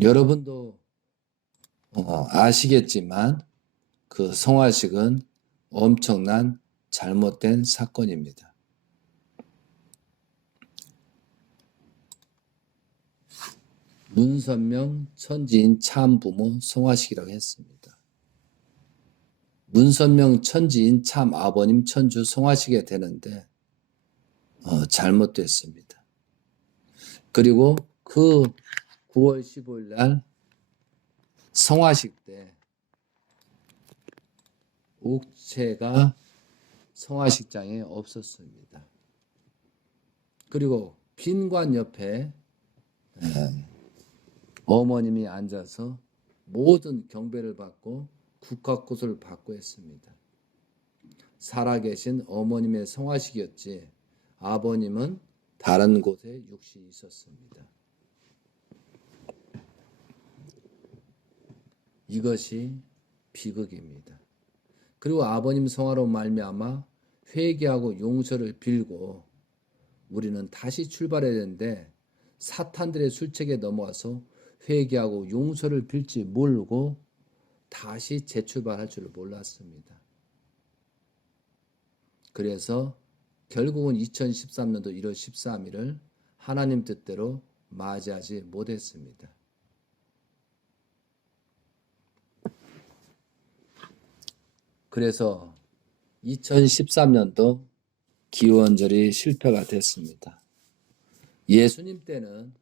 여러분도 아시겠지만 그 성화식은 엄청난 잘못된 사건입니다. 문선명 천지인 참부모 성화식이라고 했습니다. 문선명 천지인 참 아버님 천주 성화식이 되는데 잘못됐습니다. 그리고 그 9월 15일 날 성화식 때 옥체가 성화식장에 없었습니다. 그리고 빈관 옆에 어머님이 앉아서 모든 경배를 받고 국화꽃을 받고 했습니다. 살아계신 어머님의 성화식이었지 아버님은 다른 곳에 육신이 있었습니다. 이것이 비극입니다. 그리고 아버님 성화로 말미암아 회개하고 용서를 빌고 우리는 다시 출발해야 되는데 사탄들의 술책에 넘어와서 회개하고 용서를 빌지 모르고 다시 재출발할 줄 몰랐습니다. 그래서 결국은 2013년도 1월 13일을 하나님 뜻대로 맞이하지 못했습니다. 그래서 2013년도 기원절이 실패가 됐습니다. 예수님 때는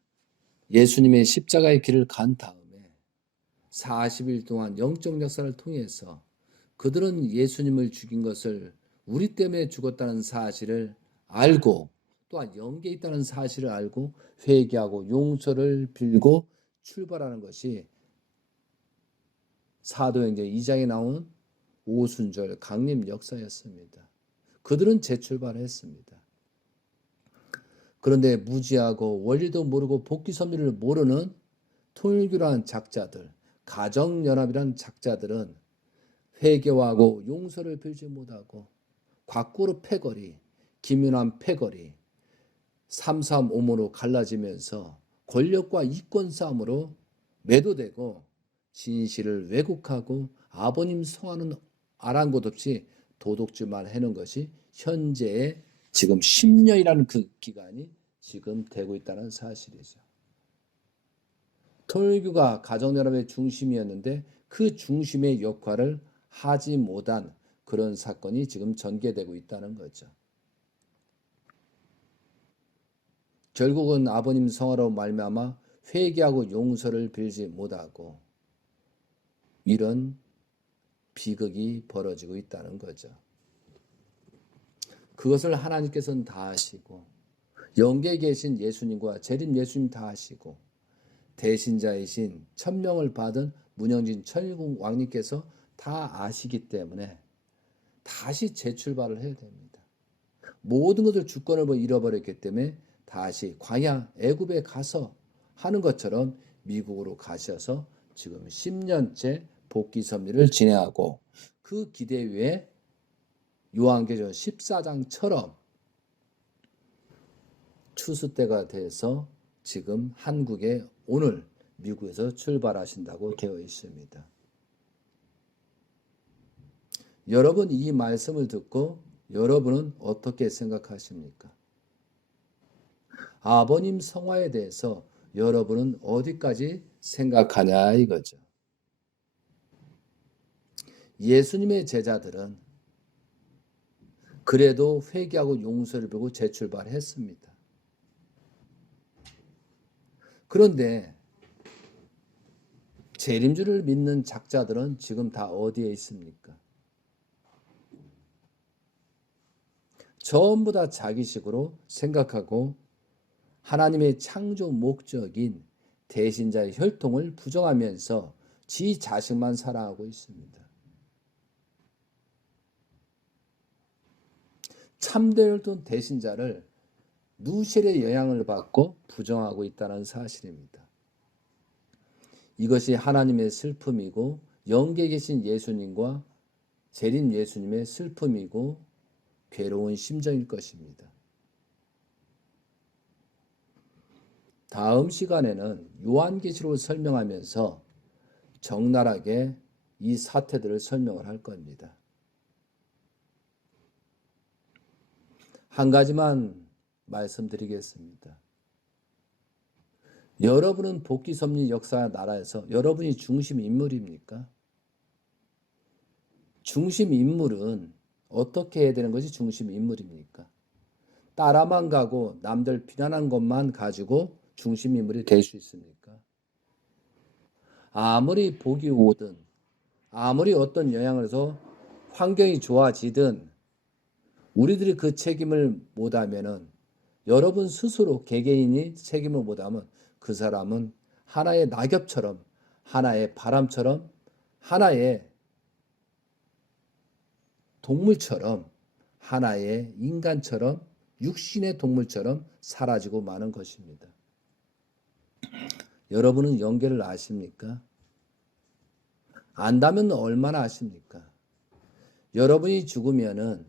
예수님의 십자가의 길을 간 다음에 40일 동안 영적 역사를 통해서 그들은 예수님을 죽인 것을 우리 때문에 죽었다는 사실을 알고 또한 영계에 있다는 사실을 알고 회개하고 용서를 빌고 출발하는 것이 사도행전 2장에 나온 오순절 강림 역사였습니다. 그들은 재출발했습니다. 그런데 무지하고 원리도 모르고 복귀 섭리를 모르는 통일교라는 작자들, 가정연합이라는 작자들은 회개하고 용서를 빌지 못하고 과꾸로 패거리, 김윤환 패거리, 335모로 갈라지면서 권력과 이권 싸움으로 매도되고 진실을 왜곡하고 아버님 성화는 아랑곳 없이 도둑질만 해놓은 것이 현재의 지금 10년이라는 그 기간이 지금 되고 있다는 사실이죠. 통일교가 가정연합의 중심이었는데 그 중심의 역할을 하지 못한 그런 사건이 지금 전개되고 있다는 거죠. 결국은 아버님 성화로 말미암아 회개하고 용서를 빌지 못하고 이런 비극이 벌어지고 있다는 거죠. 그것을 하나님께서는 다 아시고 영계에 계신 예수님과 재림 예수님 다 아시고 대신자이신 천명을 받은 문영진 천일궁 왕님께서 다 아시기 때문에 다시 재출발을 해야 됩니다. 모든 것을 주권을 잃어버렸기 때문에 다시 광야 애굽에 가서 하는 것처럼 미국으로 가셔서 지금 10년째 복귀 섭리를 진행하고 그 기대 위에 요한계시록 14장처럼 추수 때가 돼서 지금 한국에 오늘 미국에서 출발하신다고 되어 있습니다. 여러분 이 말씀을 듣고 여러분은 어떻게 생각하십니까? 아버님 성화에 대해서 여러분은 어디까지 생각하냐 이거죠. 예수님의 제자들은 그래도 회개하고 용서를 빌고 재출발했습니다. 그런데 재림주를 믿는 작자들은 지금 다 어디에 있습니까? 전부 다 자기식으로 생각하고 하나님의 창조 목적인 대신자의 혈통을 부정하면서 지 자식만 사랑하고 있습니다. 참된 혈통 대신자를 누실의 영향을 받고 부정하고 있다는 사실입니다. 이것이 하나님의 슬픔이고 영계에 계신 예수님과 재림 예수님의 슬픔이고 괴로운 심정일 것입니다. 다음 시간에는 요한계시록을 설명하면서 적나라하게 이 사태들을 설명을 할 겁니다. 한 가지만 말씀드리겠습니다. 여러분은 복귀 섭리 역사 나라에서 여러분이 중심 인물입니까? 중심 인물은 어떻게 해야 되는 것이 중심 인물입니까? 따라만 가고 남들 비난한 것만 가지고 중심 인물이 될 수 있습니까? 아무리 복이 오든 아무리 어떤 영향을 해서 환경이 좋아지든 우리들이 그 책임을 못하면은 여러분 스스로 개개인이 책임을 못하면 그 사람은 하나의 낙엽처럼 하나의 바람처럼 하나의 동물처럼 하나의 인간처럼 육신의 동물처럼 사라지고 마는 것입니다. 여러분은 영계를 아십니까? 안다면 얼마나 아십니까? 여러분이 죽으면은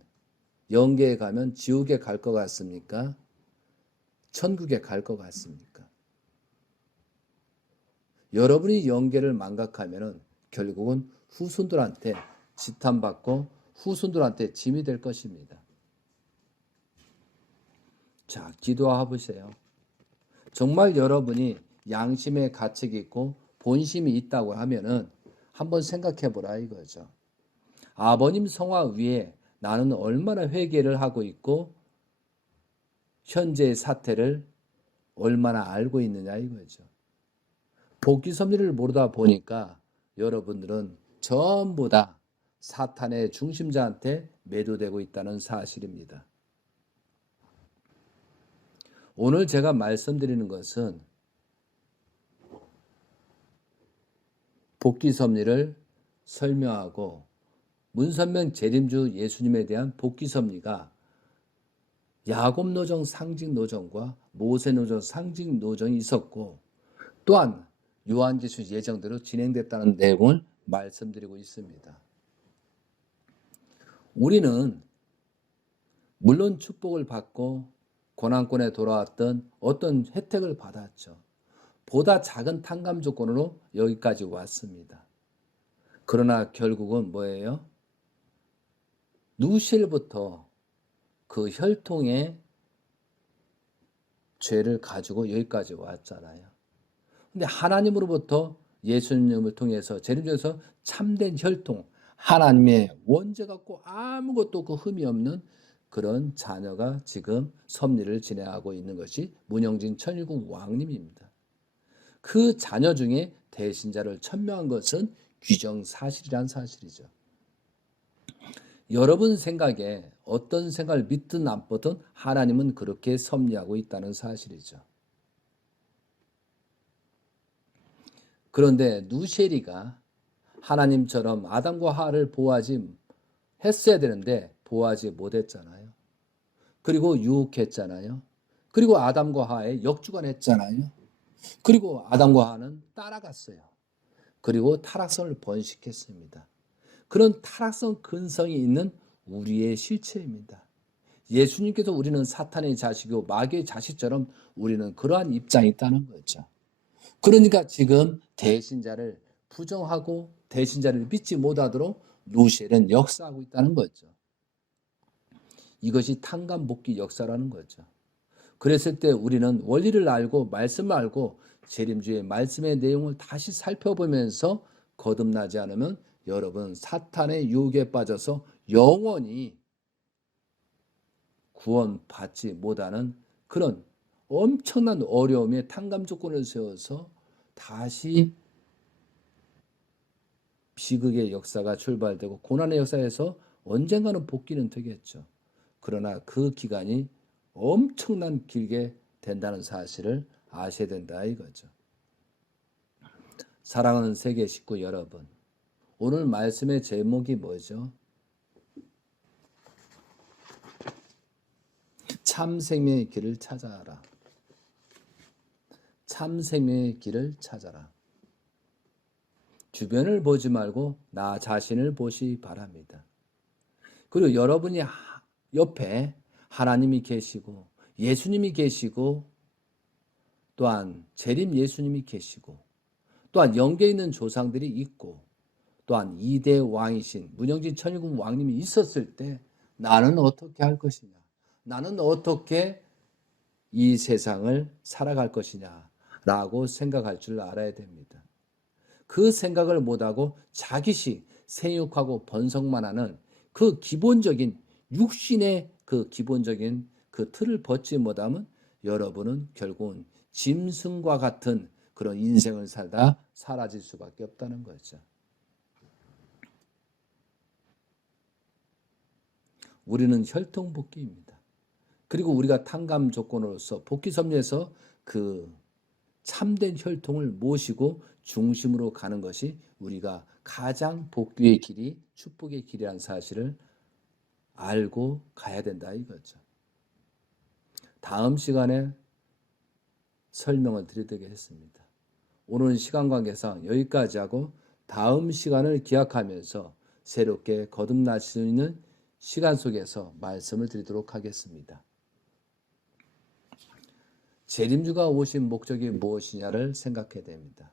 영계에 가면 지옥에 갈 것 같습니까? 천국에 갈 것 같습니까? 여러분이 영계를 망각하면은 결국은 후손들한테 지탄받고 후손들한테 짐이 될 것입니다. 자, 기도해 보세요. 정말 여러분이 양심의 가책이 있고 본심이 있다고 하면은 한번 생각해 보라 이거죠. 아버님 성화 위에 나는 얼마나 회개를 하고 있고 현재의 사태를 얼마나 알고 있느냐 이거죠. 복귀 섭리를 모르다 보니까 여러분들은 전부 다 사탄의 중심자한테 매도되고 있다는 사실입니다. 오늘 제가 말씀드리는 것은 복귀 섭리를 설명하고 문선명 재림주 예수님에 대한 복귀 섭리가 야곱 노정 상징 노정과 모세 노정 상징 노정이 있었고 또한 요한계시록 예정대로 진행됐다는 내용을 말씀드리고 있습니다. 우리는 물론 축복을 받고 고난권에 돌아왔던 어떤 혜택을 받았죠. 보다 작은 탕감 조건으로 여기까지 왔습니다. 그러나 결국은 뭐예요? 누실부터 그 혈통의 죄를 가지고 여기까지 왔잖아요. 근데 하나님으로부터 예수님을 통해서 재림중에서 참된 혈통, 하나님의 원죄 갖고 아무것도 그 흠이 없는 그런 자녀가 지금 섭리를 진행하고 있는 것이 문영진 천일국 왕님입니다. 그 자녀 중에 대신자를 천명한 것은 규정사실이란 사실이죠. 여러분 생각에 어떤 생각을 믿든 안 믿든 하나님은 그렇게 섭리하고 있다는 사실이죠. 그런데 누쉐리가 하나님처럼 아담과 하와를 보호하지 했어야 되는데 보호하지 못했잖아요. 그리고 유혹했잖아요. 그리고 아담과 하와에 역주관했잖아요. 그리고 아담과 하와는 따라갔어요. 그리고 타락성을 번식했습니다. 그런 타락성 근성이 있는 우리의 실체입니다. 예수님께서 우리는 사탄의 자식이고 마귀의 자식처럼 우리는 그러한 입장이 있다는 거죠. 그러니까 지금 대신자를 부정하고 대신자를 믿지 못하도록 루시엘은 역사하고 있다는 거죠. 이것이 탕감복귀 역사라는 거죠. 그랬을 때 우리는 원리를 알고 말씀을 알고 재림주의 말씀의 내용을 다시 살펴보면서 거듭나지 않으면 여러분 사탄의 유혹에 빠져서 영원히 구원받지 못하는 그런 엄청난 어려움의 탕감 조건을 세워서 다시 비극의 역사가 출발되고 고난의 역사에서 언젠가는 복귀는 되겠죠. 그러나 그 기간이 엄청난 길게 된다는 사실을 아셔야 된다 이거죠. 사랑하는 세계 식구 여러분, 오늘 말씀의 제목이 뭐죠? 참 생명의 길을 찾아라. 참 생명의 길을 찾아라. 주변을 보지 말고 나 자신을 보시 바랍니다. 그리고 여러분이 옆에 하나님이 계시고 예수님이 계시고 또한 재림 예수님이 계시고 또한 영계 있는 조상들이 있고 또한 2대 왕이신 문영진 천일국 왕님이 있었을 때 나는 어떻게 할 것이냐, 나는 어떻게 이 세상을 살아갈 것이냐 라고 생각할 줄 알아야 됩니다. 그 생각을 못하고 자기식 생육하고 번성만 하는 그 기본적인 육신의 그 기본적인 그 틀을 벗지 못하면 여러분은 결국은 짐승과 같은 그런 인생을 살다 사라질 수밖에 없다는 거죠. 우리는 혈통복귀입니다. 그리고 우리가 탕감 조건으로서 복귀 섭리에서 그 참된 혈통을 모시고 중심으로 가는 것이 우리가 가장 복귀의 길이 축복의 길이라는 사실을 알고 가야 된다 이거죠. 다음 시간에 설명을 드리겠습니다. 오늘 시간 관계상 여기까지 하고 다음 시간을 기약하면서 새롭게 거듭날 수 있는 시간 속에서 말씀을 드리도록 하겠습니다. 재림주가 오신 목적이 무엇이냐를 생각해야 됩니다.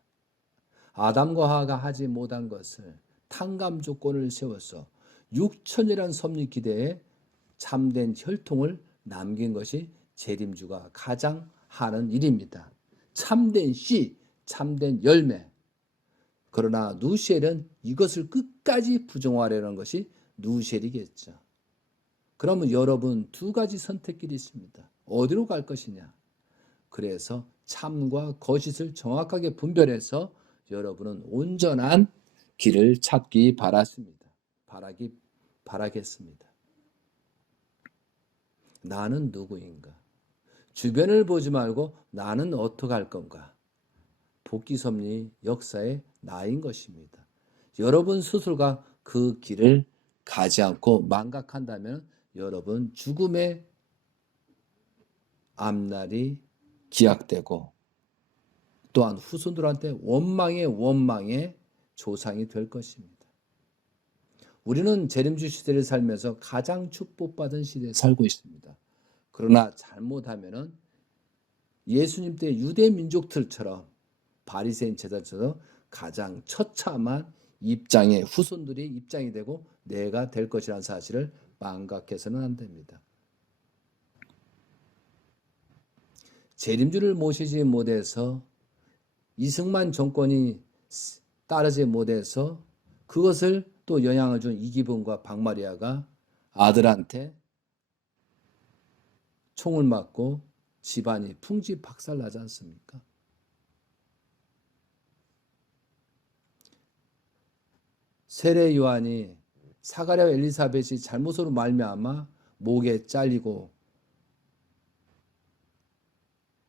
아담과 하와가 하지 못한 것을 탕감 조건을 세워서 6천이라는 섭리 기대에 참된 혈통을 남긴 것이 재림주가 가장 하는 일입니다. 참된 씨, 참된 열매. 그러나 누시엘은 이것을 끝까지 부정하려는 것이 누시엘이겠죠. 그러면 여러분 두 가지 선택길이 있습니다. 어디로 갈 것이냐? 그래서 참과 거짓을 정확하게 분별해서 여러분은 온전한 길을 찾기 바라겠습니다. 나는 누구인가? 주변을 보지 말고 나는 어떻게 할 건가? 복귀섭리 역사의 나인 것입니다. 여러분 스스로가 그 길을 가지 않고 망각한다면 여러분 죽음의 앞날이 기약되고 또한 후손들한테 원망의 조상이 될 것입니다. 우리는 재림주 시대를 살면서 가장 축복받은 시대에 살고 있습니다. 그러나 잘못하면은 예수님 때 유대 민족들처럼 바리새인 제자처럼 가장 처참한 입장의 후손들이 입장이 되고 내가 될 것이라는 사실을 망각해서는 안 됩니다. 재림주를 모시지 못해서 이승만 정권이 따르지 못해서 그것을 또 영향을 준 이기범과 박마리아가 아들한테 총을 맞고 집안이 풍지박살나지 않습니까? 세례 요한이 사가랴와 엘리사벳이 잘못으로 말미암아 목에 잘리고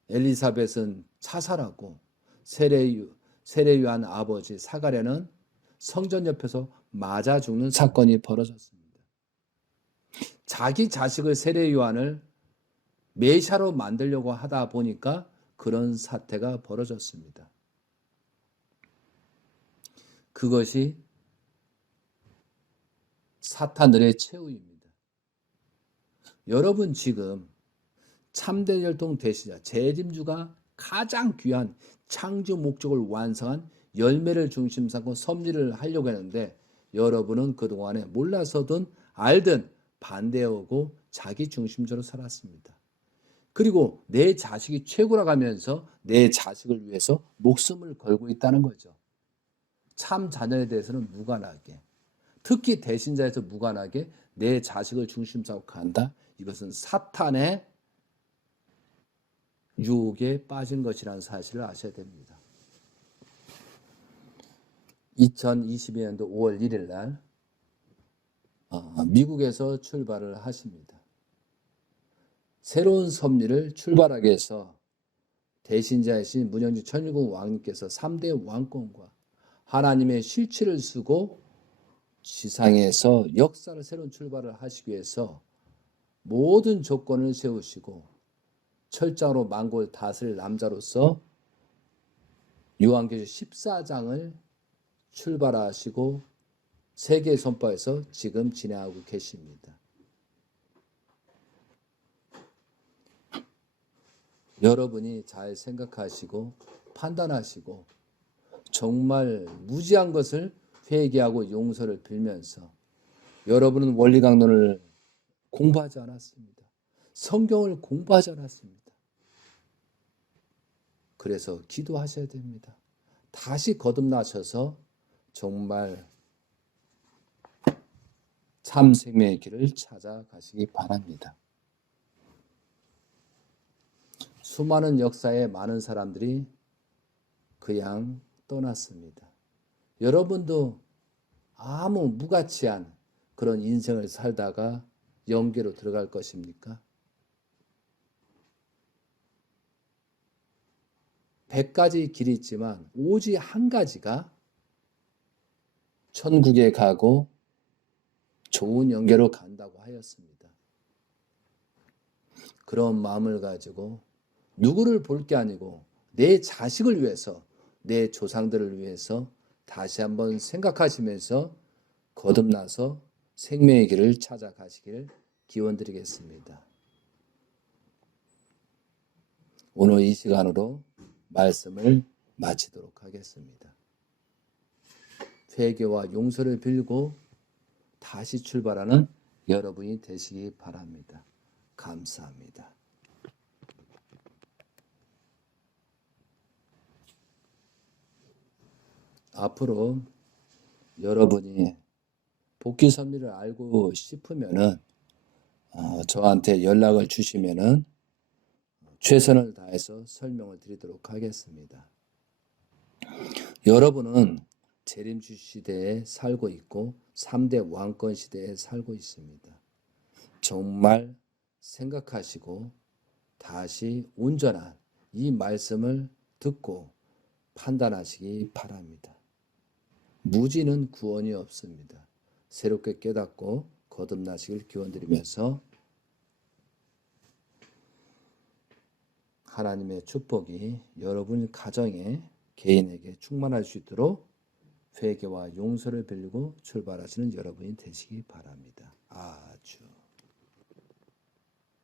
엘리사벳은 자살하고 세례 요한 아버지 사가랴는 성전 옆에서 맞아 죽는 사건이 벌어졌습니다. 자기 자식을 세례 요한을 메시아로 만들려고 하다 보니까 그런 사태가 벌어졌습니다. 그것이 사탄들의 최후입니다. 여러분 지금 참된 혈통 대시자 재림주가 가장 귀한 창조 목적을 완성한 열매를 중심 삼고 섭리를 하려고 했는데 여러분은 그동안에 몰라서든 알든 반대하고 자기 중심적으로 살았습니다. 그리고 내 자식이 최고라고 하면서 내 자식을 위해서 목숨을 걸고 있다는 거죠. 참 자녀에 대해서는 무관하게, 특히 대신자에서 무관하게 내 자식을 중심 삼고 간다. 이것은 사탄의 유혹에 빠진 것이라는 사실을 아셔야 됩니다. 2022년도 5월 1일 날 미국에서 출발을 하십니다. 새로운 섭리를 출발하기 위해서 대신자이신 문영주 천일국 왕님께서 3대 왕권과 하나님의 실체를 쓰고 지상에서 역사를 새로운 출발을 하시기 위해서 모든 조건을 세우시고 철장으로 만국을 다스릴 남자로서 요한계시록 14장을 출발하시고 세계 선포에서 지금 진행하고 계십니다. 여러분이 잘 생각하시고 판단하시고 정말 무지한 것을 회개하고 용서를 빌면서 여러분은 원리 강론을 공부하지 않았습니다. 성경을 공부하지 않았습니다. 그래서 기도하셔야 됩니다. 다시 거듭나셔서 정말 참 생명의 길을 찾아가시기 바랍니다. 수많은 역사에 많은 사람들이 그냥 떠났습니다. 여러분도 아무 무가치한 그런 인생을 살다가 영계로 들어갈 것입니까? 100가지 길이 있지만 오직 한 가지가 천국에 가고 좋은 영계로 간다고 하였습니다. 그런 마음을 가지고 누구를 볼 게 아니고 내 자식을 위해서, 내 조상들을 위해서 다시 한번 생각하시면서 거듭나서 생명의 길을 찾아가시기를 기원드리겠습니다. 오늘 이 시간으로 말씀을 마치도록 하겠습니다. 회개와 용서를 빌고 다시 출발하는 여러분이 되시기 바랍니다. 감사합니다. 앞으로 여러분이 복귀 섭리를 알고 싶으면은 저한테 연락을 주시면은 최선을 다해서 설명을 드리도록 하겠습니다. 여러분은 재림주 시대에 살고 있고 3대 왕권 시대에 살고 있습니다. 정말 생각하시고 다시 온전한 이 말씀을 듣고 판단하시기 바랍니다. 무지는 구원이 없습니다. 새롭게 깨닫고 거듭나시길 기원드리면서 하나님의 축복이 여러분 가정에 개인에게 충만할 수 있도록 회개와 용서를 빌고 출발하시는 여러분이 되시기 바랍니다. 아주